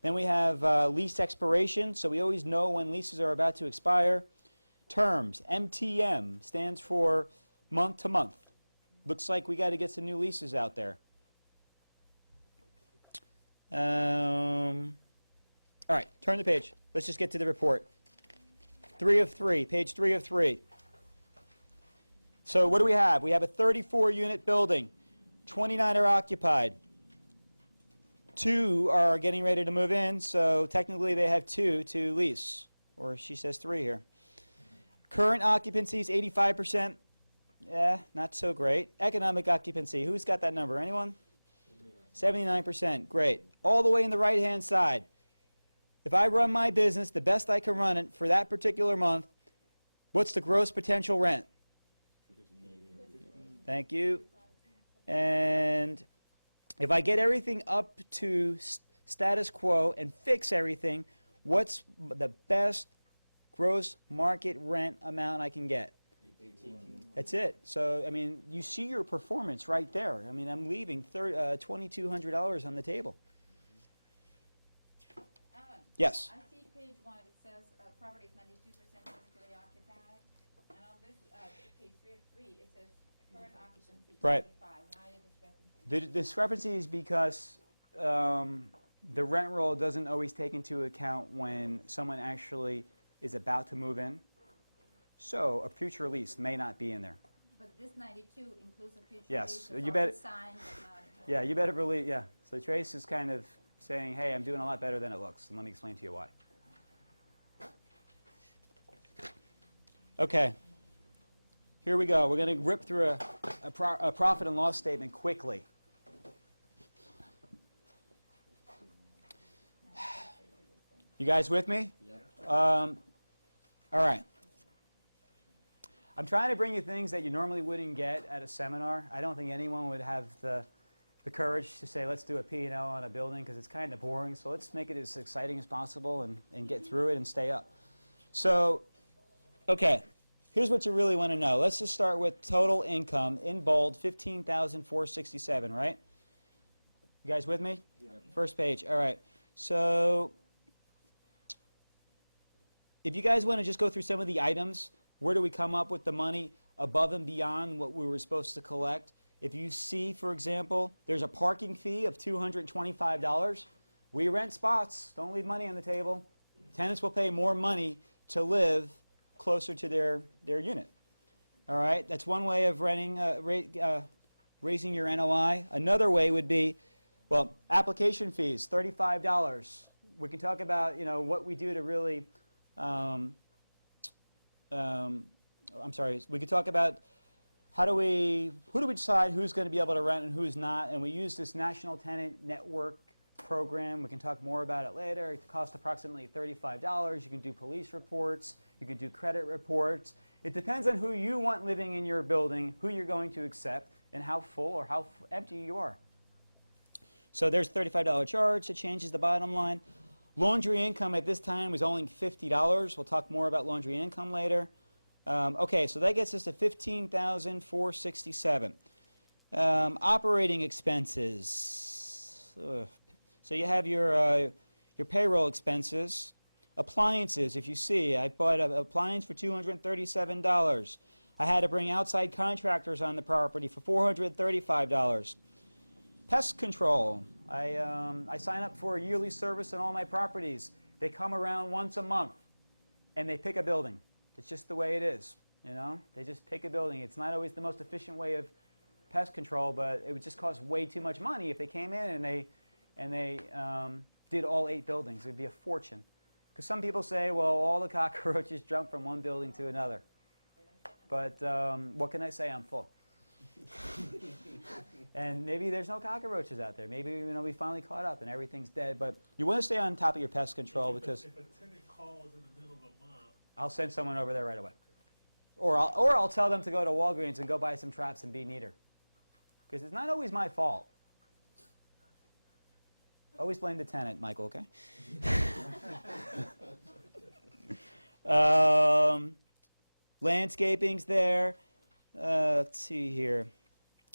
Then we have lease expiration, so we always know when leases are about to expire. Terms, MTM, stands for month to month. Looks like we got to get some new leases out there. All right, turn the page. Let's just get to the report. 3 of 3, page 3 of 3. So what do we have? We have a 34-unit building. 29 are occupied. 2 are getting ready to move in, so technically they have 2 to lease. Or she says 3 here. Current occupancy is 85%. Not so great. Economic occupancy, who's got that number? Anyone? 79%, great. All the way in the right-hand side. If I run my business the best I can run it for that particular month, what's the gross potential rent? Thank you. And if I get everything up to status quo and fix everything, what's the best gross market rent amount I can get? That's it. So, I mean, you see your performance right there. I mean, I'm leaving $2,200 on the table. Alan, Yes. I see page 1, it says property is 92% physically occupied, and on this page 3, it says current occupancy Right. 85. Why a discrepancy? The discrepancy is because the rent roll doesn't always take into account when someone actually is about to move in. So a future lease may not be in there. But this 92 includes a future Yes, lease, you so bet- it's signed but not included. Yeah, you better believe, yeah. So Trace is kind of saying, hey, I'm doing a lot better than it looks, and let me explain to you why. Okay, here we go. We're going to rip through a profit and loss statement quickly. You guys with me? All right. I'm trying to bring you things that you normally wouldn't get at a seminar. I don't think anyone would have the courage to say, let's do a P&L on a building, because it's kind of boring. So let's make it as exciting as possible and get through it and stay up. So, okay, here's what you really want to know. Let's just start with total income in bold, $15,467, right? You guys with me? Yeah. First page. All right. So if you guys want to just go through some of the items, where do we come up with the money above and beyond what we were supposed to collect? If you see, for example, there's a parking fee of $225. We rent spots. Don't leave money on the table. Tenants will pay more money to live closer to their unit. All right? That's one way of renting, raising your NOI. Another way would be, well, application fees, $35. We can talk about, what we do to really, I'm sorry, we could talk about who do we decide who's going to be able to rent and who's not, and we use this National Tenant Network program. We can talk more about it later. It costs approximately $35. You can do police reports. You can do credit reports. It depends on who you want living in your building, who you're going to accept, and how full or how empty you are. So there's a $35 charge. It changes the bottom line. Laundry income at this time was only $50. We'll talk more about laundry income later. Okay, so that gets us to $15,467. Operating expenses. Ugh. So you have your payroll expenses. Appliances, if you see, I bought an appliance for $237. I had to bring outside contractors on the property for $435. Pest control. I sign up for a yearly service on all my properties. They come around once a month, and they pick a building. It's just the way it is, They just pick a building. It's not always the most efficient way of pest control, but it would just cost way too much money if they came in and they did all 8 buildings. It would be a fortune. Because some people say, well, all the cockroaches jump from one building to another. But what can I say? I'm full. And maybe there's no cockroaches out there. Maybe we finally caught up and everything's dead. But you want to stay on top of your pest control because If a tenant calls in the middle of a month, I'll send someone over there right away. Or I'll tell them to go to Walgreens and go buy some traps and be neater. Because it's not always my fault. Always blame the tenant, Michael, okay? Landscaping's there. Let's see here.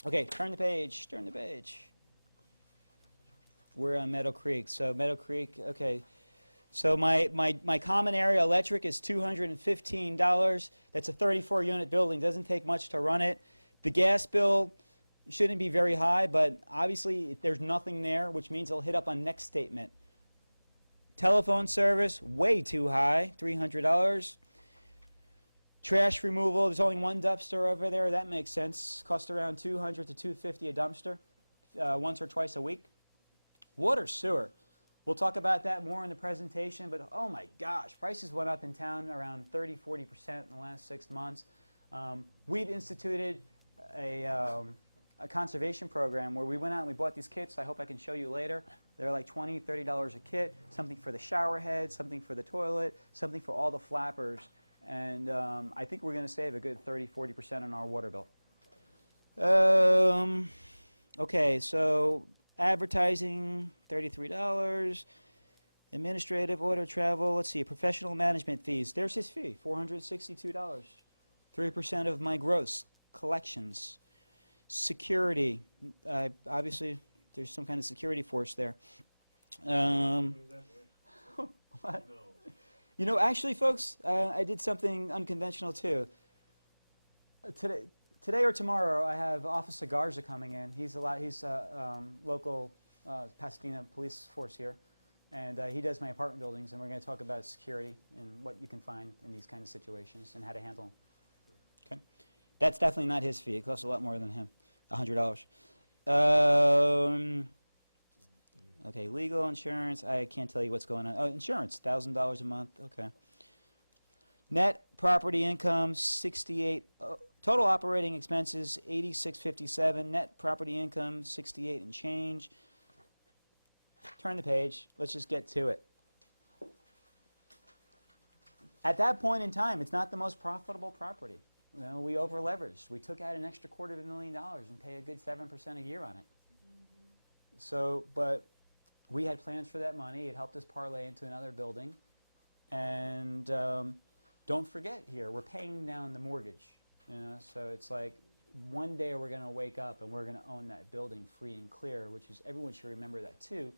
Okay, turn the page. We're on Meadow Creek. So Meadow Creek, okay. So my common area electric is $215. That's a 34-unit building. Doesn't take much to run it. The gas bill shouldn't be very high, but obviously there's nothing there, which means it'll hit up on next statement. Telephone service, way too high, $300. Trash removal, there's only one dumpster over there. That makes sense. Costs around $200 to $250 a dumpster, once or twice a week. Water, sewer. We'll talk about that more in the presentation, but oh my gosh, prices went up in town around 30–40% in the last 6 months. We've instituted a a conservation program where we went out and we bought these kits. I hope I can show you later. They're like $20, $30 a kit, something for the shower head, something for the toilet, something for all the flappers. And I think we're going to save a good 30, 40% on our water bill. Okay, so advertising, $33. Administrative, order, travel, let's see, professional management fees. There's his fee, $462. 3% of my gross collections. Security, obviously there's some kind of security force there. What? No. You know, actually, folks, I did something unconventional too. Today or tomorrow, I have Officer Garza coming in. He's local Pasadena police force here, and he does my apartment buildings. And we're going to talk about security and what you can find in these kind of situations and how to handle them. Okay, that's definitely not his fee. It costs a lot more than him, $100. Okay, legal insurance. I can't tell you what's going on. Oh, insurance, $1,000 a month. Okay. Net property income, 68. Total operating expenses, 8657. Net property income, 68 and change. Turn the page. Let's just get to it. At that point in time, it's not the most profitable property. You know, we over-leveraged. We took out an extra $250,000 and pay a good 7% a year on it. So, but we had plans for that money. It helped us parlay into another building. And don't forget here, we're paying down the mortgage. You know, so it's like one day we're going to wake up and we're going to own that building free and clear, which is, everyone should remember that too.